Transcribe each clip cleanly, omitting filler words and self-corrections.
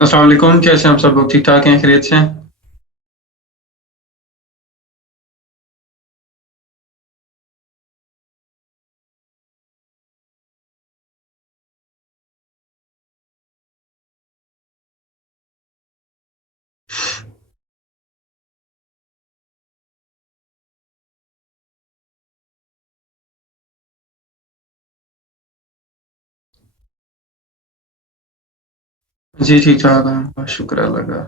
अस्सलाम वालेकुम, कैसे हैं आप सब लोग? ठीक ठाक हैं, खैरियत से हैं? जी ठीक ठाक हैं, बस शुक्र है अल्लाह का।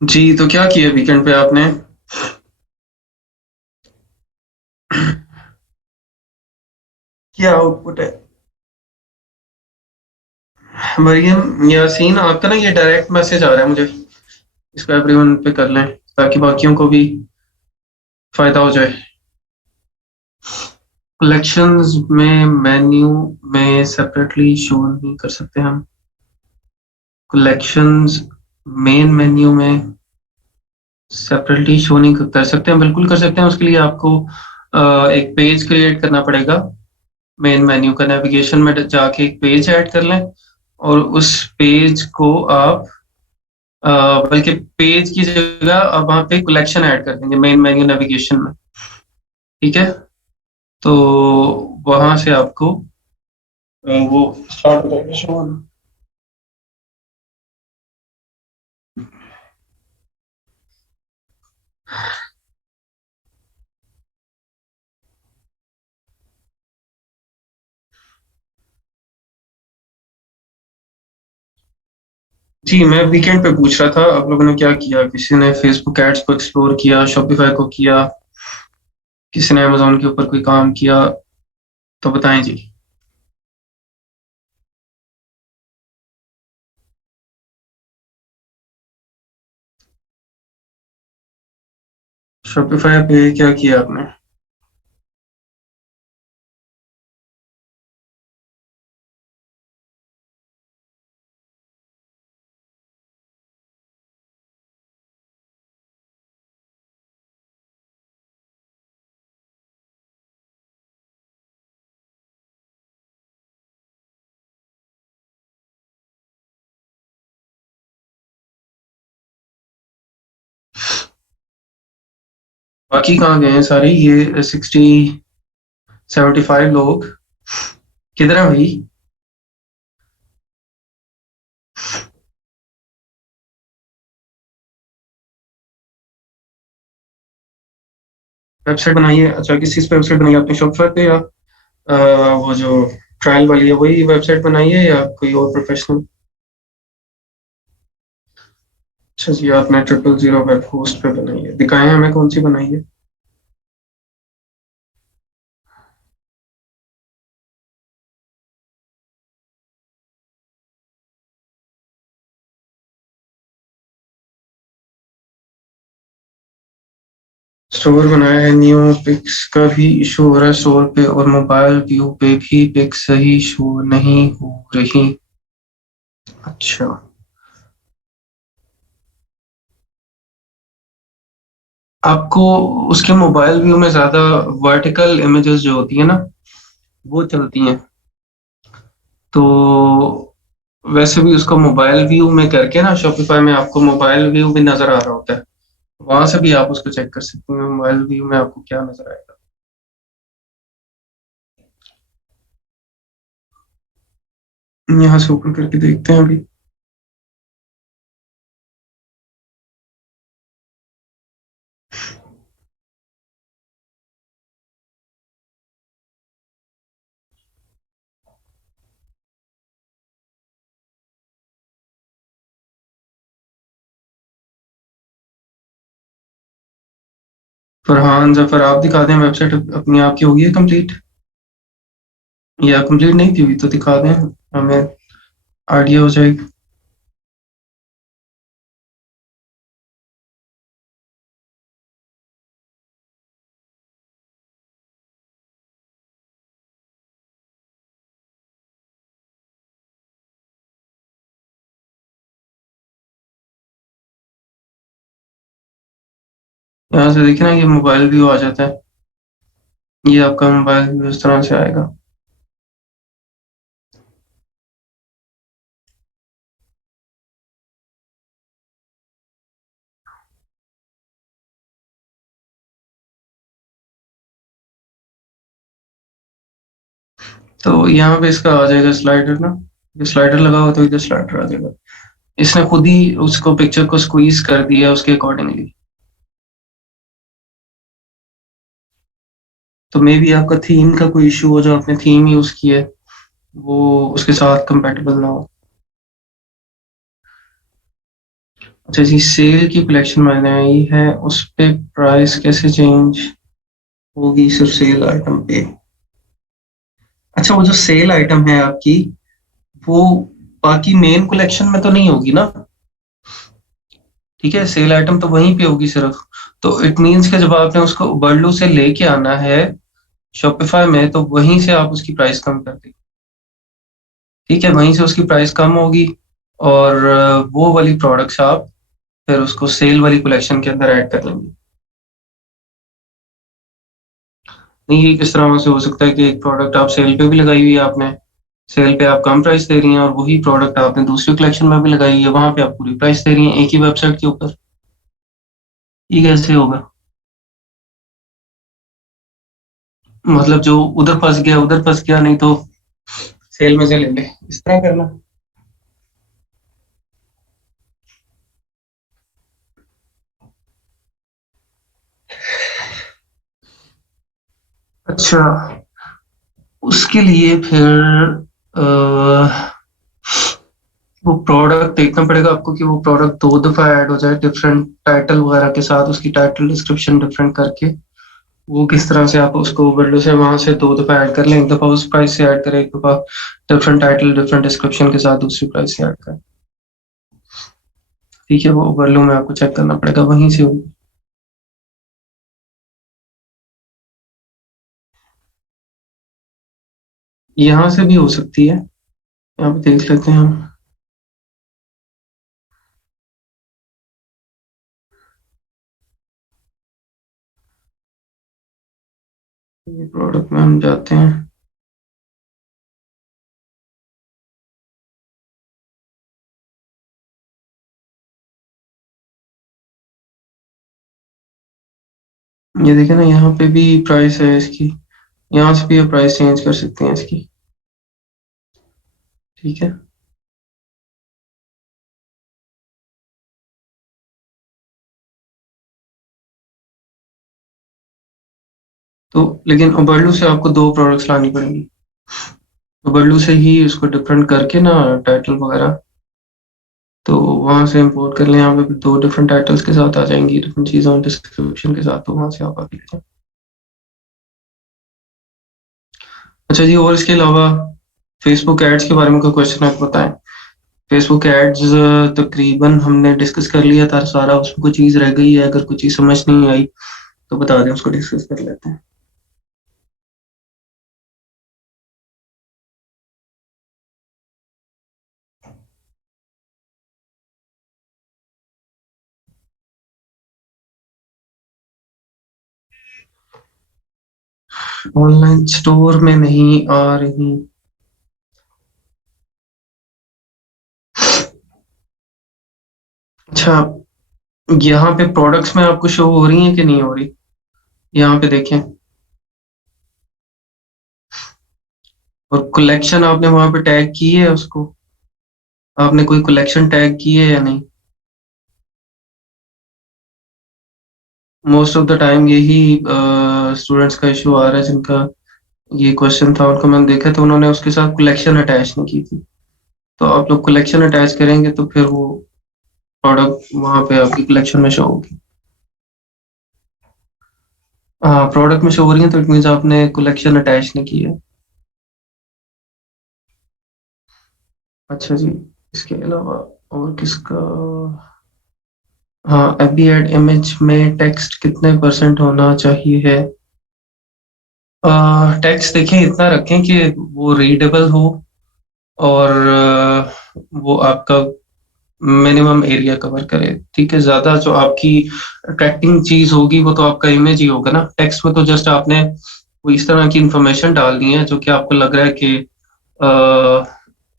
जी, तो क्या किया वीकेंड पे आपने? क्या आउटपुट है? मरियम यासीन, आपका ना ये डायरेक्ट मैसेज आ रहा है मुझे। इसको एवरीवन पे कर लें ताकि बाकियों को भी फायदा हो जाए। कलेक्शंस में मेन्यू में सेपरेटली शो नहीं कर सकते हम। कलेक्शंस मेन मेन्यू में सेपरेटली शो नहीं कर सकते हम। बिल्कुल कर सकते हैं। उसके लिए आपको एक पेज क्रिएट करना पड़ेगा। मेन मेन्यू का नेविगेशन में जाके एक पेज ऐड कर लें और उस पेज को आप अ, बल्कि पेज की जगह आप वहाँ पे कलेक्शन ऐड कर देंगे मेन मेन्यू नेविगेशन में। ठीक है, तो वहां से आपको वो स्टार्ट हो जाएगा शो होना। जी, मैं वीकेंड पे पूछ रहा था आप लोगों ने क्या किया। किसी ने फेसबुक एड्स को एक्सप्लोर किया, शॉपिफाई को किया, किसी ने अमेजोन के ऊपर कोई काम किया? तो बताएं जी। शॉपिफाई पे क्या किया आपने? बाकी कहाँ गए हैं सारे ये 75 लोग? किधर है भाई? वेबसाइट बनाई है? अच्छा, किस चीज़ पे वेबसाइट बनाई है आपने? शॉपिफाई पे या वो जो ट्रायल वाली है वही वेबसाइट बनाई है या कोई और प्रोफेशनल? अच्छा जी, आपने 000 वेब होस्ट पे बनाई है। दिखाएं हमें कौन सी बनाई है। स्टोर बनाया है, न्यू पिक्स का भी इशू हो रहा है स्टोर पे और मोबाइल व्यू पे भी पिक्स सही शो नहीं हो रही। अच्छा, आपको उसके मोबाइल व्यू में ज्यादा वर्टिकल इमेजेस जो होती है ना वो चलती हैं। तो वैसे भी उसको मोबाइल व्यू में करके ना शॉपिफाई में आपको मोबाइल व्यू भी नजर आ रहा होता है। वहां से भी आप उसको चेक कर सकते हैं मोबाइल व्यू में आपको क्या नजर आएगा। यहाँ से ओपन करके देखते हैं अभी। फरहान जफर, आप दिखा दें वेबसाइट अपनी आपकी होगी है कंप्लीट या कंप्लीट नहीं थी हुई तो दिखा दें, हमें आइडिया हो जाएगा। यहाँ से देखिए ना, ये मोबाइल व्यू आ जाता है। ये आपका मोबाइल व्यू इस तरह से आएगा। तो यहाँ पे इसका आ जाएगा स्लाइडर ना, ये स्लाइडर लगा हुआ तो इधर स्लाइडर आ जाएगा। इसने खुद ही उसको पिक्चर को स्क्वीज कर दिया उसके अकॉर्डिंगली। तो मे बी आपका थीम का कोई इशू हो, जो आपने थीम यूज की है वो उसके साथ कंपेटेबल ना हो। अच्छा जी, सेल की कलेक्शन मैंने आई है, उस पे प्राइस कैसे चेंज होगी सिर्फ सेल आइटम पे? अच्छा, वो जो सेल आइटम है आपकी, वो बाकी मेन कलेक्शन में तो नहीं होगी ना? ठीक है, सेल आइटम तो वहीं पे होगी सिर्फ। तो इट मीन्स कि जब आपने उसको उबरलू से लेके आना है शॉपिफाई में, तो वहीं से आप उसकी प्राइस कम कर देंगे। ठीक है, वहीं से उसकी प्राइस कम होगी, और वो वाली प्रोडक्ट्स आप फिर उसको सेल वाली कलेक्शन के अंदर ऐड कर लेंगे। नहीं, ये किस तरह से हो सकता है कि एक प्रोडक्ट आप सेल पे भी लगाई हुई है आपने, सेल पे आप कम प्राइस दे रही हैं, और वही प्रोडक्ट आपने दूसरी कलेक्शन में भी लगाई है, वहां पे आप पूरी प्राइस दे रही हैं एक ही वेबसाइट के ऊपर? ये कैसे होगा? मतलब जो उधर फंस गया उधर फंस गया, नहीं तो सेल में से ले ले, इस तरह करना? अच्छा, उसके लिए फिर वो प्रोडक्ट देखना पड़ेगा आपको कि वो प्रोडक्ट दो दफा ऐड हो जाए डिफरेंट टाइटल वगैरह के साथ, उसकी टाइटल डिस्क्रिप्शन डिफरेंट करके। वो किस तरह से आप उसको विंडो से वहां से दो दफा ऐड कर लें, एक दफा उस प्राइस से ऐड करें, एक दफा डिफरेंट टाइटल डिफरेंट डिस्क्रिप्शन के साथ दूसरी प्राइस से ऐड करें। ठीक है, वो ओवरलो में आपको चेक करना पड़ेगा, वहीं से होगी। यहाँ से भी हो सकती है, यहाँ पे देख लेते हैं हम। ये प्रोडक्ट में हम जाते हैं। ये देखें ना, यहाँ पे भी प्राइस है इसकी, यहाँ से भी प्राइस चेंज कर सकते हैं इसकी। ठीक है, तो लेकिन उबरलू से आपको दो प्रोडक्ट्स लानी पड़ेंगी। उबरलू से ही उसको डिफरेंट करके ना, टाइटल वगैरह, तो वहां से इंपोर्ट कर लें। यहाँ पे दो डिफरेंट टाइटल्स के साथ आ जाएंगी, डिफरेंट चीज़ों डिस्क्रिप्शन के साथ, तो वहां से आप आगे ले जाएं। अच्छा जी, और इसके अलावा फेसबुक एड्स के बारे में कोई क्वेश्चन है तो बताएं। फेसबुक एड्स तकरीबन हमने डिस्कस कर लिया था सारा, उसमें कोई चीज़ रह गई है, अगर कोई चीज़ समझ नहीं आई तो बता दें, उसको डिस्कस कर लेते हैं। ऑनलाइन स्टोर में नहीं आ रही? अच्छा, यहाँ पे प्रोडक्ट्स में आपको शो हो रही है कि नहीं हो रही? यहाँ पे देखें, और कलेक्शन आपने वहां पे टैग की है उसको, आपने कोई कलेक्शन टैग की है या नहीं? मोस्ट ऑफ द टाइम यही स्टूडेंट्स का इशू आ रहा है, जिनका ये क्वेश्चन था उनको मैंने देखा, तो उन्होंने उसके साथ कलेक्शन अटैच नहीं की थी। तो आप लोग कलेक्शन अटैच करेंगे तो फिर वो प्रोडक्ट वहां पे आपकी कलेक्शन में शो होगी। हाँ, प्रोडक्ट में शो हो रही है तो इट मीन्स आपने कलेक्शन अटैच नहीं की है। अच्छा जी, इसके अलावा और किसका? हाँ, एबी एड इमेज में टेक्स्ट कितने परसेंट होना चाहिए है? टेक्स्ट देखें, इतना रखें कि वो रीडेबल हो, और वो आपका मिनिमम एरिया कवर करे। ठीक है, ज्यादा जो आपकी अट्रैक्टिंग चीज होगी वो तो आपका इमेज ही होगा ना। टेक्स्ट में तो जस्ट आपने वो इस तरह की इंफॉर्मेशन डालनी है जो कि आपको लग रहा है कि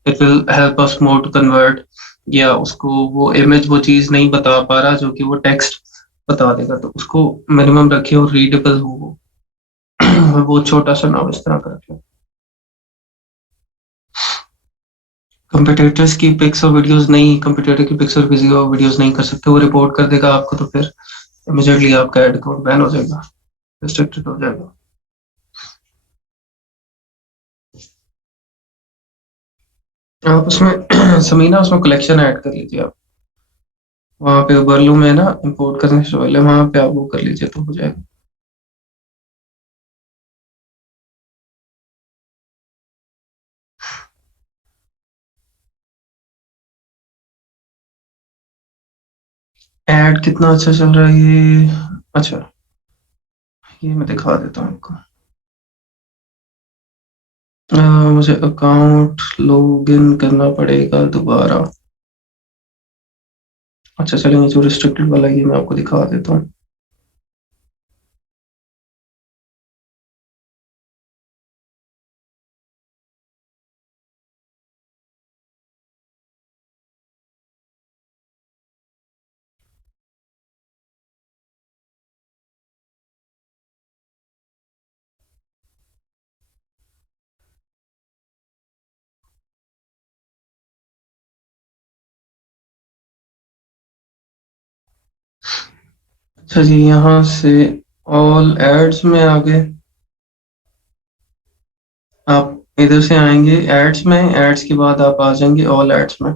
it will help us more to convert, या उसको वो इमेज वो चीज नहीं बता पा रहा जो कि वो टेक्स्ट बता देगा, तो उसको मिनिमम रखिए और रीडेबल हो वो। वो छोटा सा नाम इस तरह का रखें। कंपिटिटर्स की पिक्स और वीडियोस नहीं, कंपिटिटर की पिक्स और वीडियोस नहीं कर सकते, वो रिपोर्ट कर देगा आपको, तो फिर इमीडिएटली आपका एड अकाउंट बैन हो जाएगा, रिस्ट्रिक्टेड हो जाएगा। आप उसमें समीना उसमें कलेक्शन ऐड कर लीजिए आप, वहाँ पे बर्लू में ना इंपोर्ट करने से पहले वहाँ पे आप वो कर लीजिए तो हो जाएगा। ऐड कितना अच्छा चल रहा है ये। अच्छा, ये मैं दिखा देता हूँ आपको। मुझे अकाउंट लॉगिन करना पड़ेगा दोबारा। अच्छा चलेंगे, जो रिस्ट्रिक्टेड वाला ये मैं आपको दिखा देता हूँ। अच्छा जी, यहाँ से ऑल एड्स में आ गए। आप इधर से आएंगे एड्स में, एड्स के बाद आप आ जाएंगे ऑल एड्स में।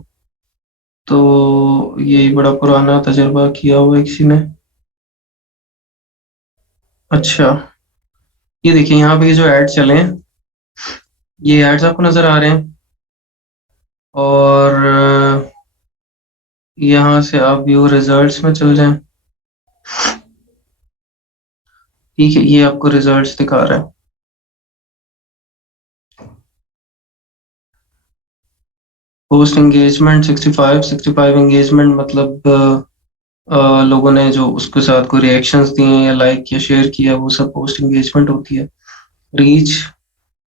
तो ये बड़ा पुराना तजुर्बा किया हुआ है किसी ने। अच्छा, ये देखिए यहाँ पे ये जो एड चले हैं, ये एड्स आपको नजर आ रहे हैं। और यहाँ से आप व्यू रिजल्ट्स में चल जाएं। ठीक है, ये आपको रिजल्ट्स दिखा रहा है। पोस्ट एंगेजमेंट 65 एंगेजमेंट मतलब लोगों ने जो उसके साथ कोई रिएक्शंस दिए हैं या लाइक या शेयर किया, वो सब पोस्ट एंगेजमेंट होती है। रीच,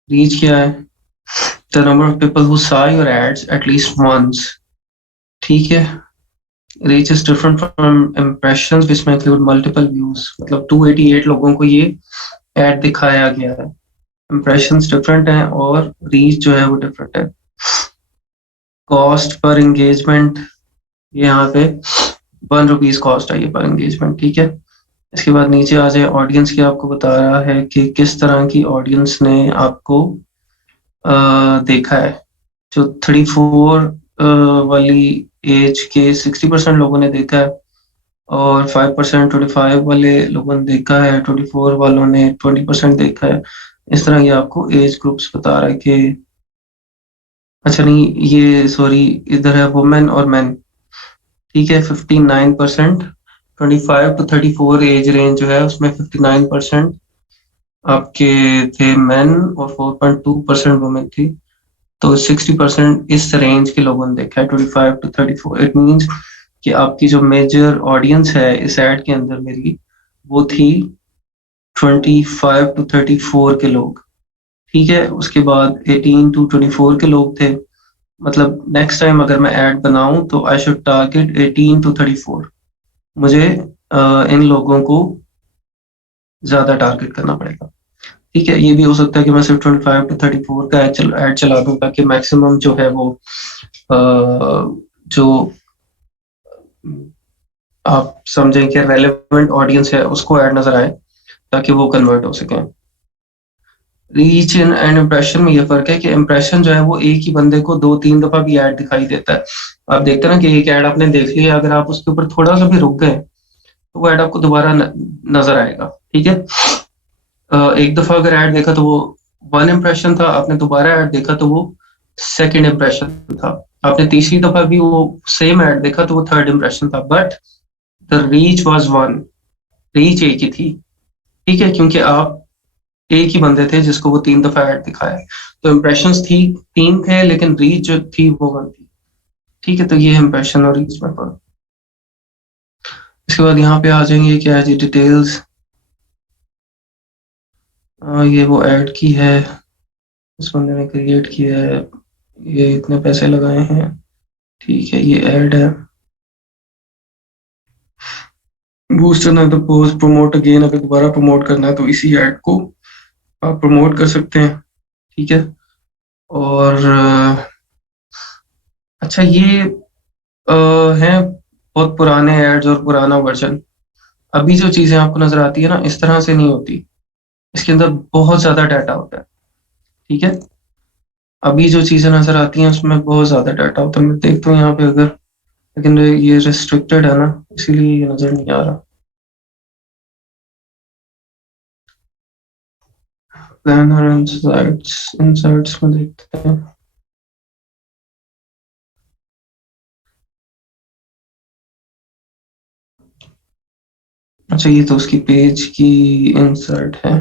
रीच क्या है? The number of people who saw your ads at least once। ठीक है, reach is different from impressions which में इंक्लूड मल्टीपल व्यूज, मतलब 288 लोगों को ये एड दिखाया गया है। इम्प्रेशंस डिफरेंट हैं और रीच जो है वो डिफरेंट है। कॉस्ट पर एंगेजमेंट, ये यहाँ पे ₹1 कॉस्ट आई है पर एंगेजमेंट। ठीक है, इसके बाद नीचे आ जाए, ऑडियंस की आपको बता रहा है कि किस तरह की ऑडियंस ने आपको देखा है। जो 34 वाली एज के 60% लोगों ने देखा है, और 5% 25 वाले लोगों ने देखा है, 24 वालों ने 20% देखा है। इस तरह ये आपको एज ग्रुप्स बता रहा है कि, अच्छा नहीं, ये सॉरी, इधर है वुमेन और मेन। ठीक है, 59%, 25 to 34 एज रेंज जो है उसमें 59% आपके थे मेन और 4.2% वुमेन थी। तो 60% इस रेंज के लोगों ने देखा है, 25 to 34। इट मीन्स कि आपकी जो मेजर ऑडियंस है इस एड के अंदर मेरी, वो थी 25 to 34 के लोग। ठीक है, उसके बाद 18 to 24 के लोग थे। मतलब नेक्स्ट टाइम अगर मैं ऐड बनाऊं तो आई शुड टारगेट 18 to 34। मुझे इन लोगों को ज्यादा टारगेट करना पड़ेगा। ठीक है, ये भी हो सकता है कि मैं सिर्फ 25 to 34 का ऐड चला दूं, ताकि मैक्सिमम जो है वो जो आप समझें कि रेलेवेंट ऑडियंस है उसको ऐड नजर आए, ताकि वो कन्वर्ट हो सके। रीच एंड इम्प्रेशन में ये फर्क है कि इम्प्रेशन जो है वो एक ही बंदे को 2-3 दफा भी ऐड दिखाई देता है। आप देखते हैं ना कि एक ऐड आपने देख लिया, अगर आप उसके ऊपर थोड़ा सा भी रुक गए तो वो ऐड आपको दोबारा नजर आएगा। ठीक है, एक दफा अगर ऐड देखा तो वो 1 इम्प्रेशन था, आपने दोबारा ऐड देखा तो वो 2nd इम्प्रेशन था, आपने तीसरी दफा भी वो सेम ऐड देखा तो वो 3rd इम्प्रेशन था, but the reach was 1। Reach एक ही थी। ठीक है, क्योंकि आप एक ही बंदे थे जिसको वो 3 दफा ऐड दिखाया, तो इम्प्रेशंस थी 3 थे, लेकिन रीच जो थी वो 1 थी। ठीक है, तो ये इम्प्रेशन और रीच में फर्क। इसके बाद यहाँ पे आ जाएंगे, क्या है जी, डिटेल्स। ये वो ऐड की है, इस बंदे ने क्रिएट किया है, ये इतने पैसे लगाए हैं। ठीक है, ये ऐड है। बूस्ट करना है तो पोस्ट प्रमोट अगेन, अगर दोबारा प्रमोट करना है तो इसी ऐड को आप प्रमोट कर सकते हैं। ठीक है, और अच्छा ये अ, हैं बहुत पुराने एड्स और पुराना वर्जन। अभी जो चीजें आपको नजर आती है ना, इस तरह से नहीं होती। इसके अंदर बहुत ज्यादा डाटा होता है। ठीक है। अभी जो चीजें नजर आती हैं उसमें बहुत ज्यादा डाटा होता है। मैं देखता हूँ यहाँ पे अगर, लेकिन ये रिस्ट्रिक्टेड है ना, इसीलिए ये नजर नहीं आ रहा। प्लानर इंसाइट्स, इंसाइट्स में देखते हैं। अच्छा ये तो उसकी पेज की इंसर्ट है।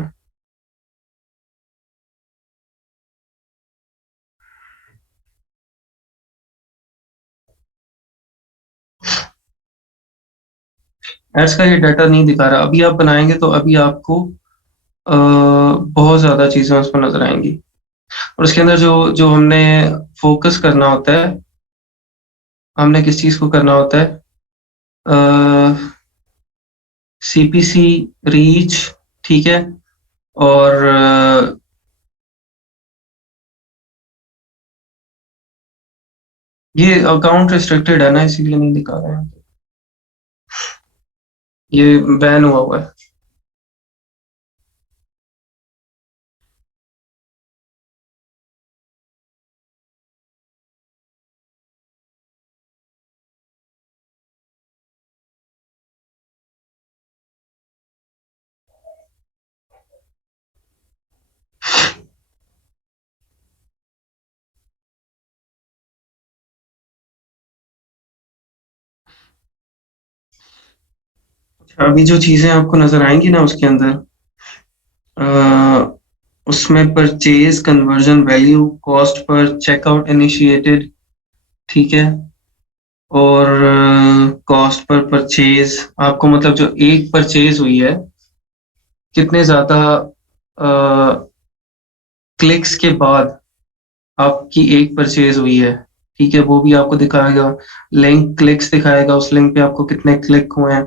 एड्स का ये डाटा नहीं दिखा रहा। अभी आप बनाएंगे तो अभी आपको बहुत ज्यादा चीजें उसमें नजर आएंगी। और उसके अंदर जो जो हमने फोकस करना होता है, हमने किस चीज को करना होता है, सीपीसी, रीच, ठीक है। और ये अकाउंट रिस्ट्रिक्टेड है ना, इसीलिए नहीं दिखा रहे हैं। ये बैन हुआ हुआ है। अभी जो चीजें आपको नजर आएंगी ना उसके अंदर, अ, उसमें परचेज कन्वर्जन वैल्यू, कॉस्ट पर चेकआउट इनिशिएटेड, ठीक है। और कॉस्ट पर परचेज, आपको मतलब जो एक परचेज हुई है, कितने ज्यादा क्लिक्स के बाद आपकी एक परचेज हुई है, ठीक है, वो भी आपको दिखाएगा। लिंक क्लिक्स दिखाएगा, उस लिंक पे आपको कितने क्लिक हुए हैं।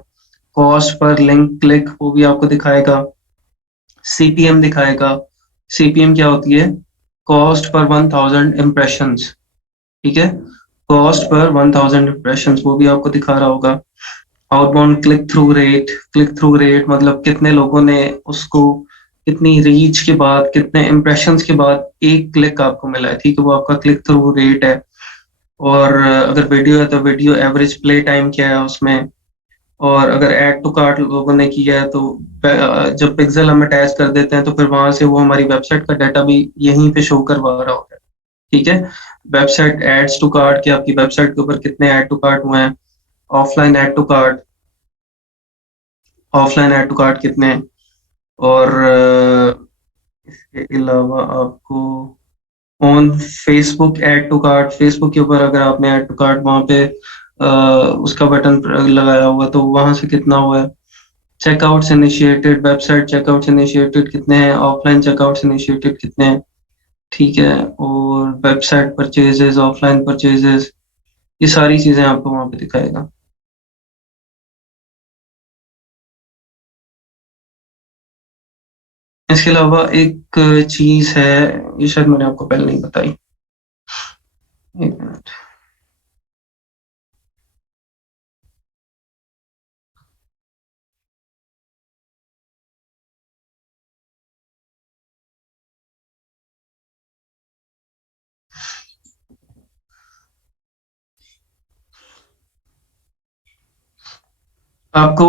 कॉस्ट पर लिंक क्लिक, वो भी आपको दिखाएगा। सीपीएम दिखाएगा। सीपीएम क्या होती है? कॉस्ट पर 1000 इम्प्रेशंस, ठीक है। कॉस्ट पर 1000 इम्प्रेशंस, वो भी आपको दिखा रहा होगा। Outbound click through rate, click through rate मतलब कितने लोगों ने उसको, कितनी रीच के बाद, कितने इम्प्रेशंस के बाद एक क्लिक आपको मिला है, ठीक है, वो आपका क्लिक थ्रू रेट है। और अगर वीडियो है तो वीडियो एवरेज प्ले टाइम क्या है उसमें। और अगर ऐड टू कार्ट लोगों ने किया है तो जब पिक्सल हम अटैच कर देते हैं तो फिर वहां से वो हमारी वेबसाइट का डाटा भी यहीं पे शो करवा रहा होता है। ठीक है। वेबसाइट एड्स टू कार्ट, कि आपकी वेबसाइट के ऊपर कितने ऐड टू कार्ट हुए हैं। Offline add to cart, offline add to cart कितने हैं। और इसके अलावा आपको on Facebook add to cart, Facebook के ऊपर अगर आपने ऐड टू कार्ट वहां पे उसका बटन लगाया हुआ तो वहां से कितना हुआ है। Checkouts initiated, website checkouts initiated कितने हैं, ऑफलाइन चेकआउट्स इनिशिएटेड कितने हैं, ठीक है। और वेबसाइट परचेजेस, ऑफलाइन परचेजेस, ये सारी चीजें आपको वहां पे दिखाएगा। इसके अलावा एक चीज है, ये शायद मैंने आपको पहले नहीं बताई। एक मिनट। आपको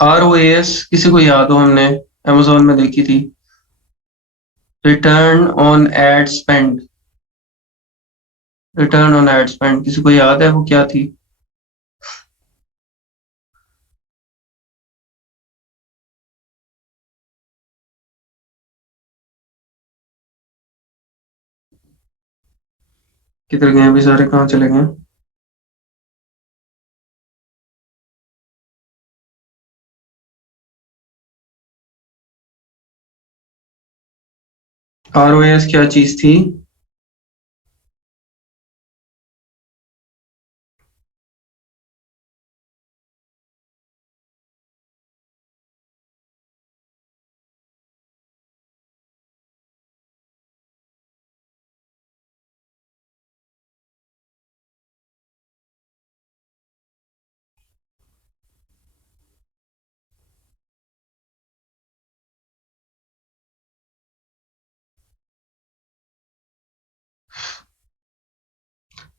ROAS किसी को याद हो, हमने अमेजोन में देखी थी, return on ad spend. Return on ad spend किसी को याद है वो क्या थी? किधर गए अभी सारे, कहाँ चले गए? ROAS क्या चीज थी?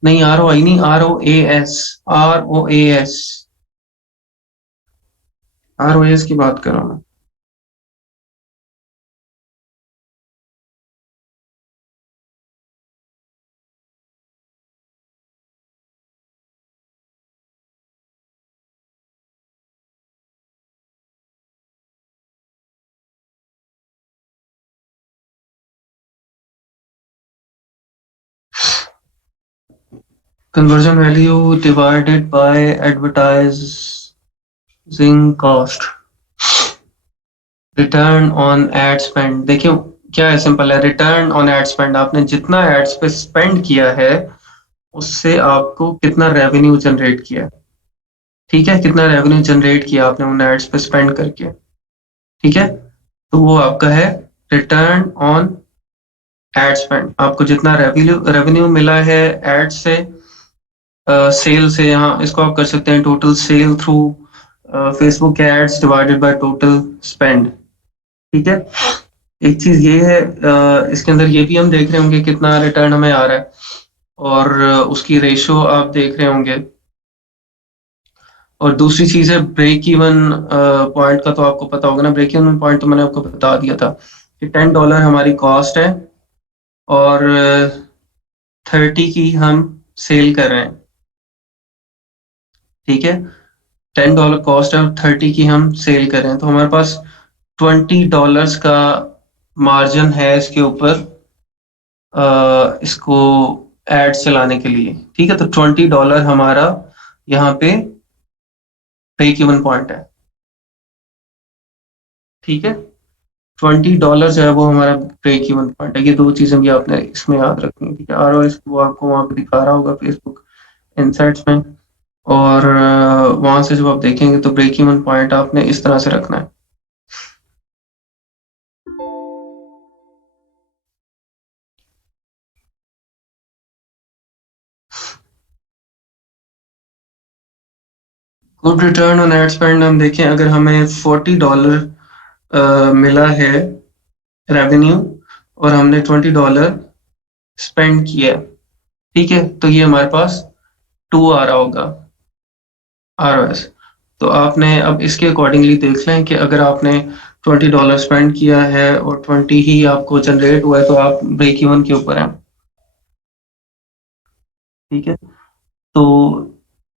नहीं, ROI नहीं, ROAS, ROAS, ROAS की बात कर रहा हूँ मैं। Conversion value divided by advertising cost, return on ad spend. देखिए क्या है, सिंपल है, रिटर्न ऑन एड स्पेंड, आपने जितना एड्स पे स्पेंड किया है उससे आपको कितना रेवेन्यू जनरेट किया है। ठीक है, कितना रेवेन्यू जनरेट किया आपने उन एड्स पे स्पेंड करके। ठीक है, तो वो आपका है रिटर्न ऑन एड स्पेंड। आपको जितना रेवेन्यू रेवेन्यू मिला है एड से, सेल से, यहाँ इसको आप कर सकते हैं total sale through Facebook ads divided by total spend. ठीक है, एक चीज ये है, इसके अंदर ये भी हम देख रहे होंगे कितना रिटर्न हमें आ रहा है, और उसकी रेशो आप देख रहे होंगे। और दूसरी चीज है ब्रेक इवन पॉइंट का, तो आपको पता होगा ना, ब्रेक इवन पॉइंट तो मैंने आपको बता दिया था कि $10 हमारी कॉस्ट है और 30 की हम सेल कर रहे हैं। ठीक है, $10 कॉस्ट है और 30 की हम सेल कर रहे हैं, तो हमारे पास $20 का मार्जिन है इसके ऊपर, इसको एड चलाने के लिए। ठीक है, तो $20 हमारा यहाँ पे ब्रेक इवन पॉइंट है। ठीक है, $20 जो है वो हमारा ब्रेक इवन पॉइंट है। ये दो चीजें भी आपने इसमें याद रखनी है। ठीक है, ROI वो आपको वहाँ पे दिखा रहा होगा फेसबुक इनसाइट्स में, और वहां से जब आप देखेंगे तो ब्रेक इवन पॉइंट आपने इस तरह से रखना है। Good return on ad spend हम देखें, अगर हमें $40 मिला है रेवेन्यू और हमने $20 स्पेंड किया है, ठीक है, तो ये हमारे पास 2 आ रहा होगा ROS। तो आपने अब इसके अकॉर्डिंगली देख लें कि अगर आपने $20 स्पेंड किया है और 20 ही आपको जनरेट हुआ है, तो आप ब्रेक इवन के ऊपर हैं। ठीक है, तो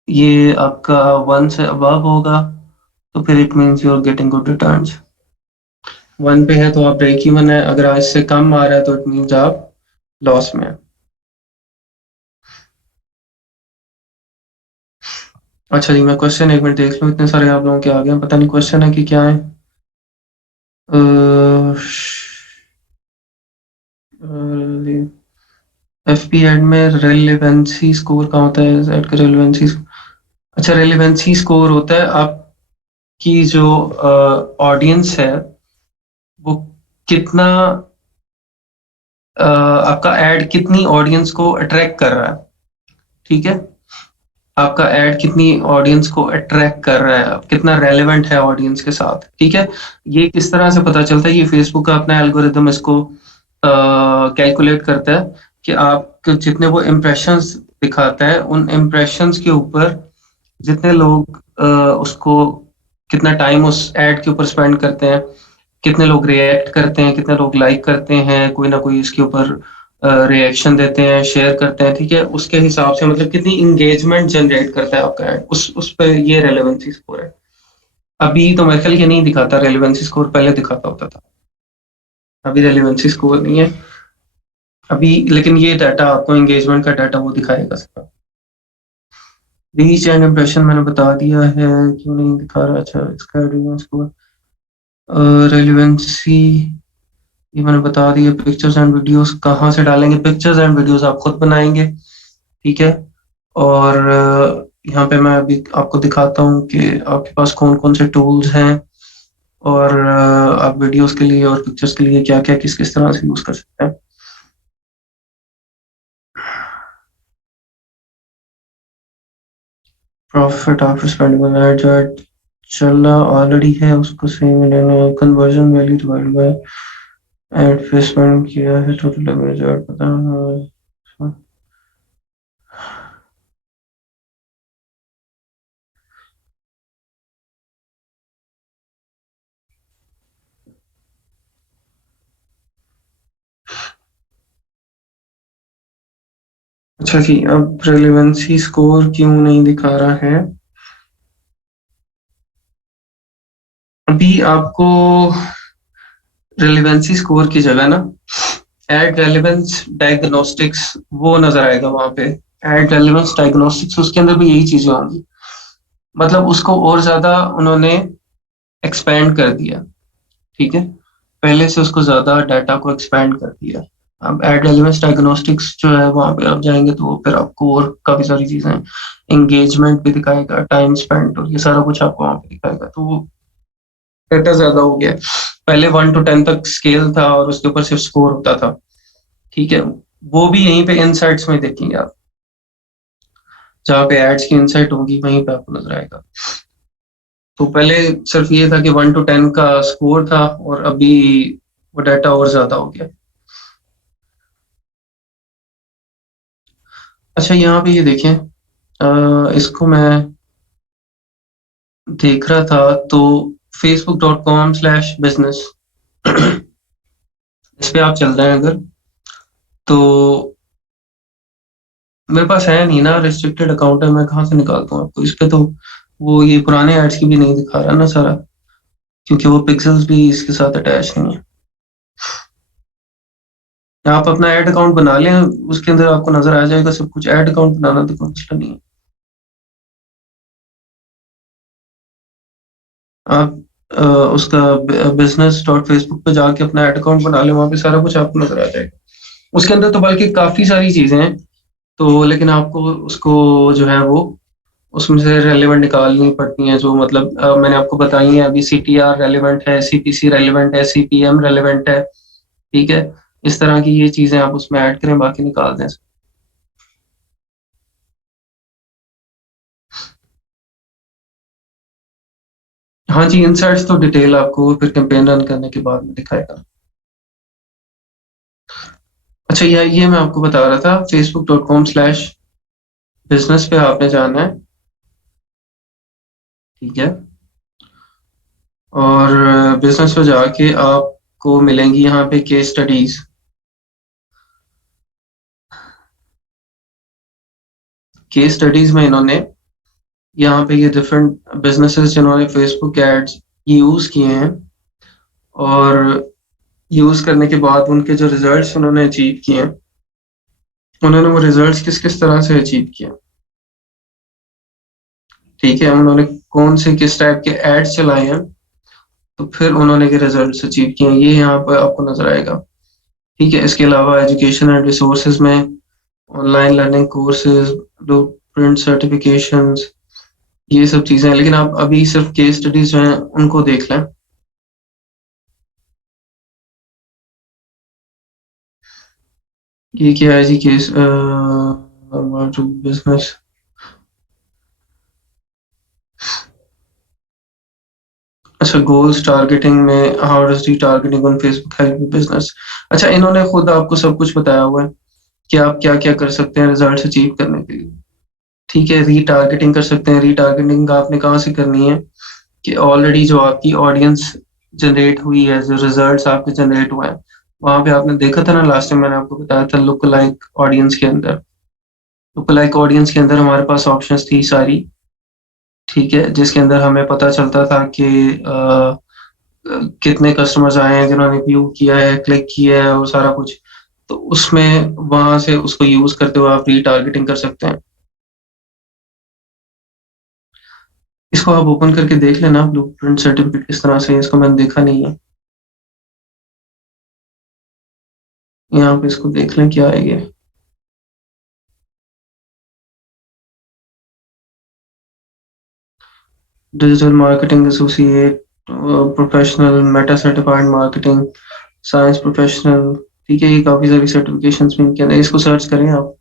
ये आपका 1 से अबव होगा, तो फिर it means you are getting good returns. 1 पे है तो आप ब्रेक इवन है, अगर इससे कम आ रहा है तो इट मीन्स आप लॉस में है। अच्छा जी, मैं क्वेश्चन एक मिनट देख लूँ, इतने सारे आप लोगों के आ गए हैं, पता नहीं क्वेश्चन है कि क्या है। एफपी एड में रेलेवेंसी स्कोर कहाँ होता है? एड का रेलेवेंसी, अच्छा रेलेवेंसी स्कोर होता है आपकी जो ऑडियंस है वो कितना, आपका एड कितनी ऑडियंस को अट्रैक्ट कर रहा है। ठीक है, आपका एड कितनी ऑडियंस को अट्रैक्ट कर रहा है, कितना रेलेवेंट है ऑडियंस के साथ। ठीक है, ये किस तरह से पता चलता है, ये फेसबुक का अपना एल्गोरिदम इसको कैलकुलेट करता है कि आप जितने वो इम्प्रेशंस दिखाता है, उन इम्प्रेशंस के ऊपर जितने लोग उसको, कितना टाइम उस एड के ऊपर स्पेंड करते हैं, कितने लोग रिएक्ट करते हैं, कितने लोग लाइक करते हैं, कोई ना कोई इसके ऊपर रिएक्शन देते हैं, शेयर करते हैं। ठीक है, उसके हिसाब से मतलब कितनी इंगेजमेंट जनरेट करता है आपका ऐड, उस पे ये रेलेवेंसी स्कोर है। अभी तो मेरे ख्याल ये नहीं दिखाता रेलेवेंसी स्कोर, पहले दिखाता होता था, अभी रेलेवेंसी स्कोर नहीं है अभी, लेकिन ये डाटा आपको एंगेजमेंट का डाटा वो दिखाएगा सबका। रीच एंड इम्प्रेशन मैंने बता दिया है, क्यों नहीं दिखा रहा। अच्छा, इसका स्कोर रेलेवेंसी ये मैंने बता दिया। पिक्चर्स एंड वीडियोस कहाँ से डालेंगे, पिक्चर्स एंड वीडियोस आप खुद बनाएंगे। ठीक है, और यहाँ पे मैं अभी आपको दिखाता हूँ कि आपके पास कौन कौन से टूल्स हैं, और आप वीडियोस के लिए और पिक्चर्स के लिए क्या क्या किस किस तरह से यूज कर सकते हैं। प्रॉफिट आफ्टर स्पेंडिंग एड, जो ad चला ऑलरेडी है उसको सही मिलेगा। Conversion value divided by add पे स्पेंड किया है टोटल, जो ad पता है। अच्छा जी, अब रेलेवेंसी स्कोर क्यों नहीं दिखा रहा है? अभी आपको रेलेवेंसी स्कोर की जगह ना एड रेलेवेंस डायग्नोस्टिक्स वो नजर आएगा वहां पे। एड रेलेवेंस डायग्नोस्टिक्स, उसके अंदर भी यही चीजें होंगी। मतलब उसको और ज्यादा उन्होंने एक्सपेंड कर दिया। ठीक है, पहले से उसको ज्यादा डाटा को एक्सपेंड कर दिया। अब एड रेलेवेंस डायग्नोस्टिक्स जो है वहां पे आप जाएंगे तो फिर आपको और काफी सारी चीजें, एंगेजमेंट भी दिखाएगा, टाइम स्पेंड और ये सारा कुछ आपको वहां पे दिखाएगा। तो वो डाटा ज्यादा हो गया। पहले 1 to 10 तक स्केल था और उसके ऊपर सिर्फ स्कोर होता था। ठीक है, वो भी यहीं पे इनसाइट्स में देखेंगे आप, जहाँ पे एड्स की इनसाइट होगी वहीं पे आपको नजर आएगा। तो पहले सिर्फ ये था कि 1 to 10 का स्कोर था और अभी वो डाटा और ज्यादा हो गया। अच्छा, यहाँ पे ये देखें, इसको मैं देख रहा था तो facebook.com/business इस पे आप चल रहे हैं अगर, तो मेरे पास है नहीं ना, रिस्ट्रिक्टेड अकाउंट है, मैं कहाँ से निकालता हूँ आपको इस पे? तो वो ये पुराने एड्स की भी नहीं दिखा रहा ना सारा, क्योंकि वो पिक्सेल्स भी इसके साथ अटैच नहीं है। आप अपना ऐड अकाउंट बना लें, उसके अंदर आपको नजर आ जाएगा सब कुछ। ऐड अकाउंट बनाना तो कोई मसला नहीं है। आप उसका business.facebook पे जाके अपना ऐड अकाउंट बना लें, वहां पे सारा कुछ आपको नजर आ जाएगा। उसके अंदर तो बल्कि काफी सारी चीजें हैं, तो लेकिन आपको उसको जो है वो उसमें से रेलेवेंट निकालनी पड़ती हैं, जो मतलब मैंने आपको बताई है अभी। CTR रेलेवेंट है, CPC रेलेवेंट है, CPM रेलेवेंट है। ठीक है, इस तरह की ये चीजें आप उसमें ऐड करें, बाकी निकाल दें। हाँ जी, इनसाइट्स तो डिटेल आपको फिर कैंपेन रन करने के बाद में दिखाएगा। अच्छा, ये मैं आपको बता रहा था, facebook.com/business पे आपने जाना है। ठीक है, और बिजनेस पे जाके आपको मिलेंगी यहाँ पे केस स्टडीज। केस स्टडीज में इन्होंने यहाँ पे ये डिफरेंट बिजनेसेस जिन्होंने फेसबुक एड्स यूज किए हैं, और यूज करने के बाद उनके जो रिजल्ट्स उन्होंने अचीव किए हैं, उन्होंने वो रिजल्ट्स किस किस तरह से अचीव किए। ठीक है, उन्होंने कौन से किस टाइप के एड्स चलाए हैं, तो फिर उन्होंने के रिजल्ट्स अचीव किए हैं, ये यहाँ पर आपको नजर आएगा। ठीक है, इसके अलावा एजुकेशन एंड रिसोर्सेज में online learning courses, blue print certifications, ये सब चीजें हैं। लेकिन आप अभी सिर्फ केस स्टडीज जो हैं उनको देख लें। ये क्या है जी? Case business. अच्छा, गोल्स टारगेटिंग में how does retargeting on Facebook help business. अच्छा, इन्होंने खुद आपको सब कुछ बताया हुआ है कि आप क्या क्या कर सकते हैं रिजल्ट अचीव करने के लिए। ठीक है, रीटारगेटिंग कर सकते हैं। रीटारगेटिंग आपने कहाँ से करनी है कि ऑलरेडी जो आपकी ऑडियंस जनरेट हुई है, जो रिजल्ट्स आपके जनरेट हुए हैं, वहां पे आपने देखा था ना, लास्ट टाइम मैंने आपको बताया था लुक लाइक ऑडियंस के अंदर। लुक लाइक ऑडियंस के अंदर हमारे पास ऑप्शंस थी सारी। ठीक है, जिसके अंदर हमें पता चलता था कि कितने कस्टमर्स आए हैं जिन्होंने व्यू किया है, क्लिक किया है और सारा कुछ। तो उसमें वहां से उसको यूज करते हुए आप रीटारगेटिंग कर सकते हैं। इसको आप ओपन करके देख लेना, ब्लूप्रिंट सर्टिफिकेट किस तरह से है, इसको मैंने देखा नहीं है। यहाँ पे इसको देख लें क्या है ये। Digital marketing associate, professional, Meta certified marketing, science professional. ठीक है, ये काफी सारी सर्टिफिकेशंस भी इनके अंदर, इसको सर्च करें आप।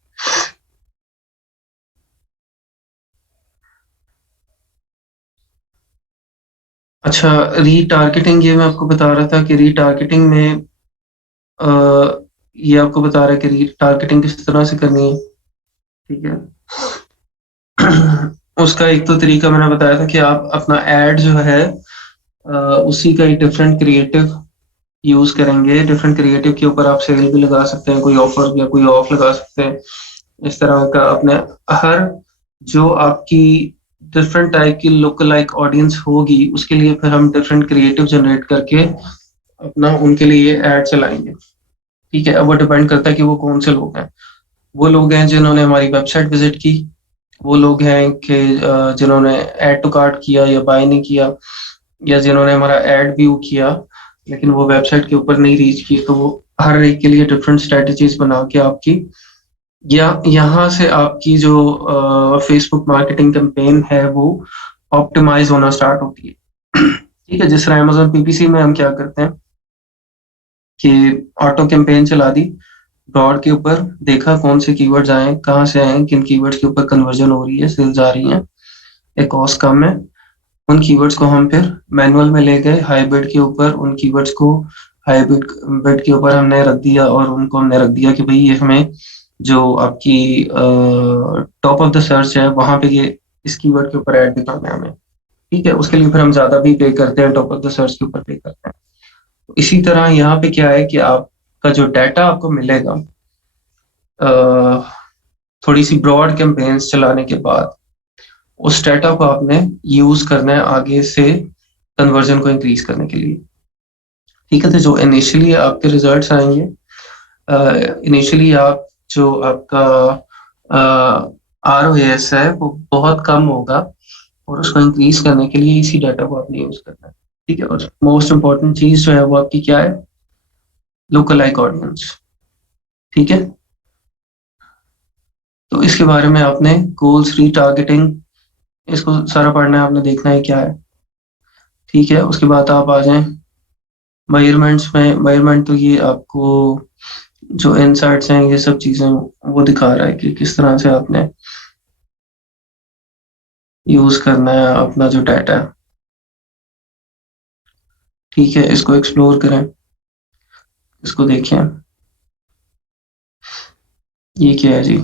अच्छा, रीटारगेटिंग, ये मैं आपको बता रहा था कि रीटारगेटिंग में अ, ये आपको बता रहा है कि रीटारगेटिंग किस तरह से करनी है। ठीक है, उसका एक तो तरीका मैंने बताया था कि आप अपना एड जो है उसी का एक डिफरेंट क्रिएटिव यूज करेंगे। डिफरेंट क्रिएटिव के ऊपर आप सेल भी लगा सकते हैं, कोई ऑफर या कोई ऑफ लगा सकते हैं। इस तरह का अपने हर जो आपकी डिफरेंट टाइप की लोकल लाइक ऑडियंस होगी उसके लिए फिर हम डिफरेंट क्रिएटिव जनरेट करके अपना उनके लिए ऐड चलाएंगे। ठीक है, अब वो डिपेंड करता है कि वो कौन से लोग हैं। वो लोग हैं जिन्होंने हमारी वेबसाइट विजिट की, वो लोग हैं कि जिन्होंने ऐड टू कार्ट किया या बाय नहीं किया, या जिन्होंने हमारा ऐड व्यू किया लेकिन वो वेबसाइट के ऊपर नहीं रीच की, तो वो हर एक के लिए डिफरेंट स्ट्रेटजीज बना के आपकी या यहाँ से आपकी जो फेसबुक मार्केटिंग कैंपेन है वो ऑप्टिमाइज होना स्टार्ट होती है। ठीक है, जिस तरह अमेजोन पीपीसी में हम क्या करते हैं कि ऑटो कैंपेन चला दी, ब्रॉड के ऊपर देखा कौन से कीवर्ड्स आए, कहाँ से आए, किन कीवर्ड्स के ऊपर कन्वर्जन हो रही है, सेल्स आ रही है, एक कॉस्ट कम है, उन कीवर्ड्स को हम फिर मैनुअल में ले गए हाइब्रिड के ऊपर, उन कीवर्ड्स को हाइब्रिड बिड के ऊपर हमने रख दिया और उनको हमने रख दिया कि भाई ये हमें जो आपकी टॉप ऑफ द सर्च है वहां पे ये इस कीवर्ड के ऊपर ऐड दिखाना है हमें। ठीक है, उसके लिए फिर हम ज्यादा भी पे करते हैं, टॉप ऑफ द सर्च के ऊपर पे करते हैं। तो इसी तरह यहाँ पे क्या है कि आपका जो डाटा आपको मिलेगा थोड़ी सी ब्रॉड कैंपेन्स चलाने के बाद, उस डाटा को आपने यूज करना है आगे से कन्वर्जन को इंक्रीज करने के लिए। ठीक है, तो जो इनिशियली आपके रिजल्ट्स आएंगे, इनिशियली आप जो आपका आर ओ एस है वो बहुत कम होगा, और उसको इंक्रीज करने के लिए इसी डाटा को आपने यूज करना है। ठीक है, और मोस्ट इंपॉर्टेंट चीज जो है वो आपकी क्या है, लोकल लाइक ऑडियंस। ठीक है, तो इसके बारे में आपने गोल्स रीटारगेटिंग, इसको सारा पढ़ना है, आपने देखना है क्या है। ठीक है, उसके बाद आप आ जाएं मेजरमेंट्स में। मेजरमेंट तो ये आपको जो इनसाइट्स हैं ये सब चीजें वो दिखा रहा है कि किस तरह से आपने यूज करना है अपना जो डाटा है। ठीक है, इसको एक्सप्लोर करें, इसको देखें, ये क्या है जी।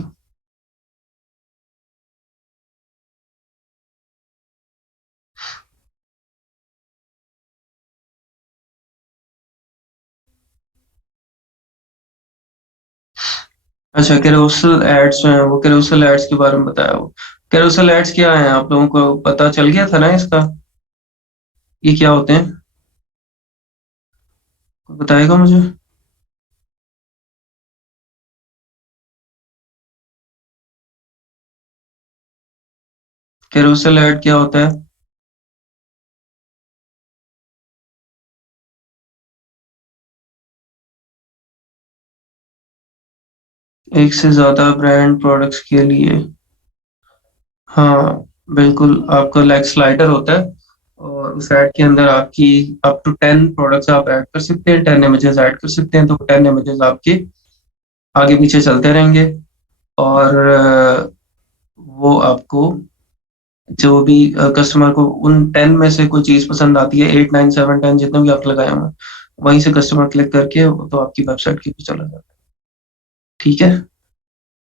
अच्छा, कैरोसल एड्स जो है वो कैरोसल एड्स के बारे में बताया। वो कैरोसल एड्स क्या है, आप लोगों को पता चल गया था ना इसका, ये क्या होते हैं, कोई बताएगा मुझे। कैरोसल एड क्या होता है? एक से ज्यादा ब्रांड प्रोडक्ट्स के लिए, हाँ बिल्कुल, आपका लाइक स्लाइडर होता है और उस ऐड के अंदर आपकी अप टू 10 प्रोडक्ट्स आप ऐड कर सकते हैं, 10 इमेजेस ऐड कर सकते हैं, तो 10 इमेजेस आपके आगे पीछे चलते रहेंगे। और वो आपको जो भी कस्टमर को उन 10 में से कोई चीज पसंद आती है, 8 9 7 10 जितने भी आप लगाए हुए हैं, वहीं से कस्टमर क्लिक करके तो आपकी वेबसाइट के ऊपर चला जाता है। ठीक है,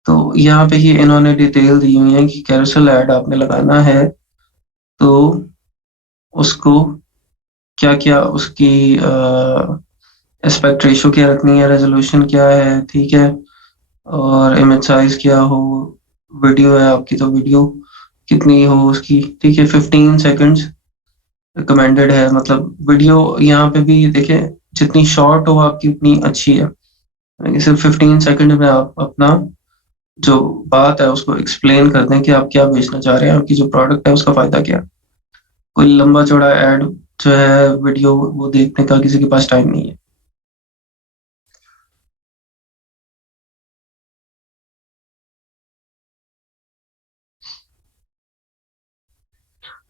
तो यहाँ पे ये इन्होंने डिटेल दी हुई है कि कैरोसेल ऐड आपने लगाना है तो उसको क्या क्या उसकी एस्पेक्ट रेशो क्या रखनी है, रेजोल्यूशन क्या है, ठीक है, और इमेज साइज क्या हो, वीडियो है आपकी तो वीडियो कितनी हो उसकी। ठीक है, 15 सेकंड्स रिकमेंडेड है, मतलब वीडियो यहाँ पे भी देखें, जितनी शॉर्ट हो आपकी उतनी अच्छी है। सिर्फ 15 सेकंड में आप अपना जो बात है उसको एक्सप्लेन कर दें कि आप क्या बेचना चाह रहे हैं, आपकी जो प्रोडक्ट है उसका फायदा क्या है। कोई लंबा चौड़ा ऐड जो है वीडियो वो देखने का किसी के पास टाइम नहीं है।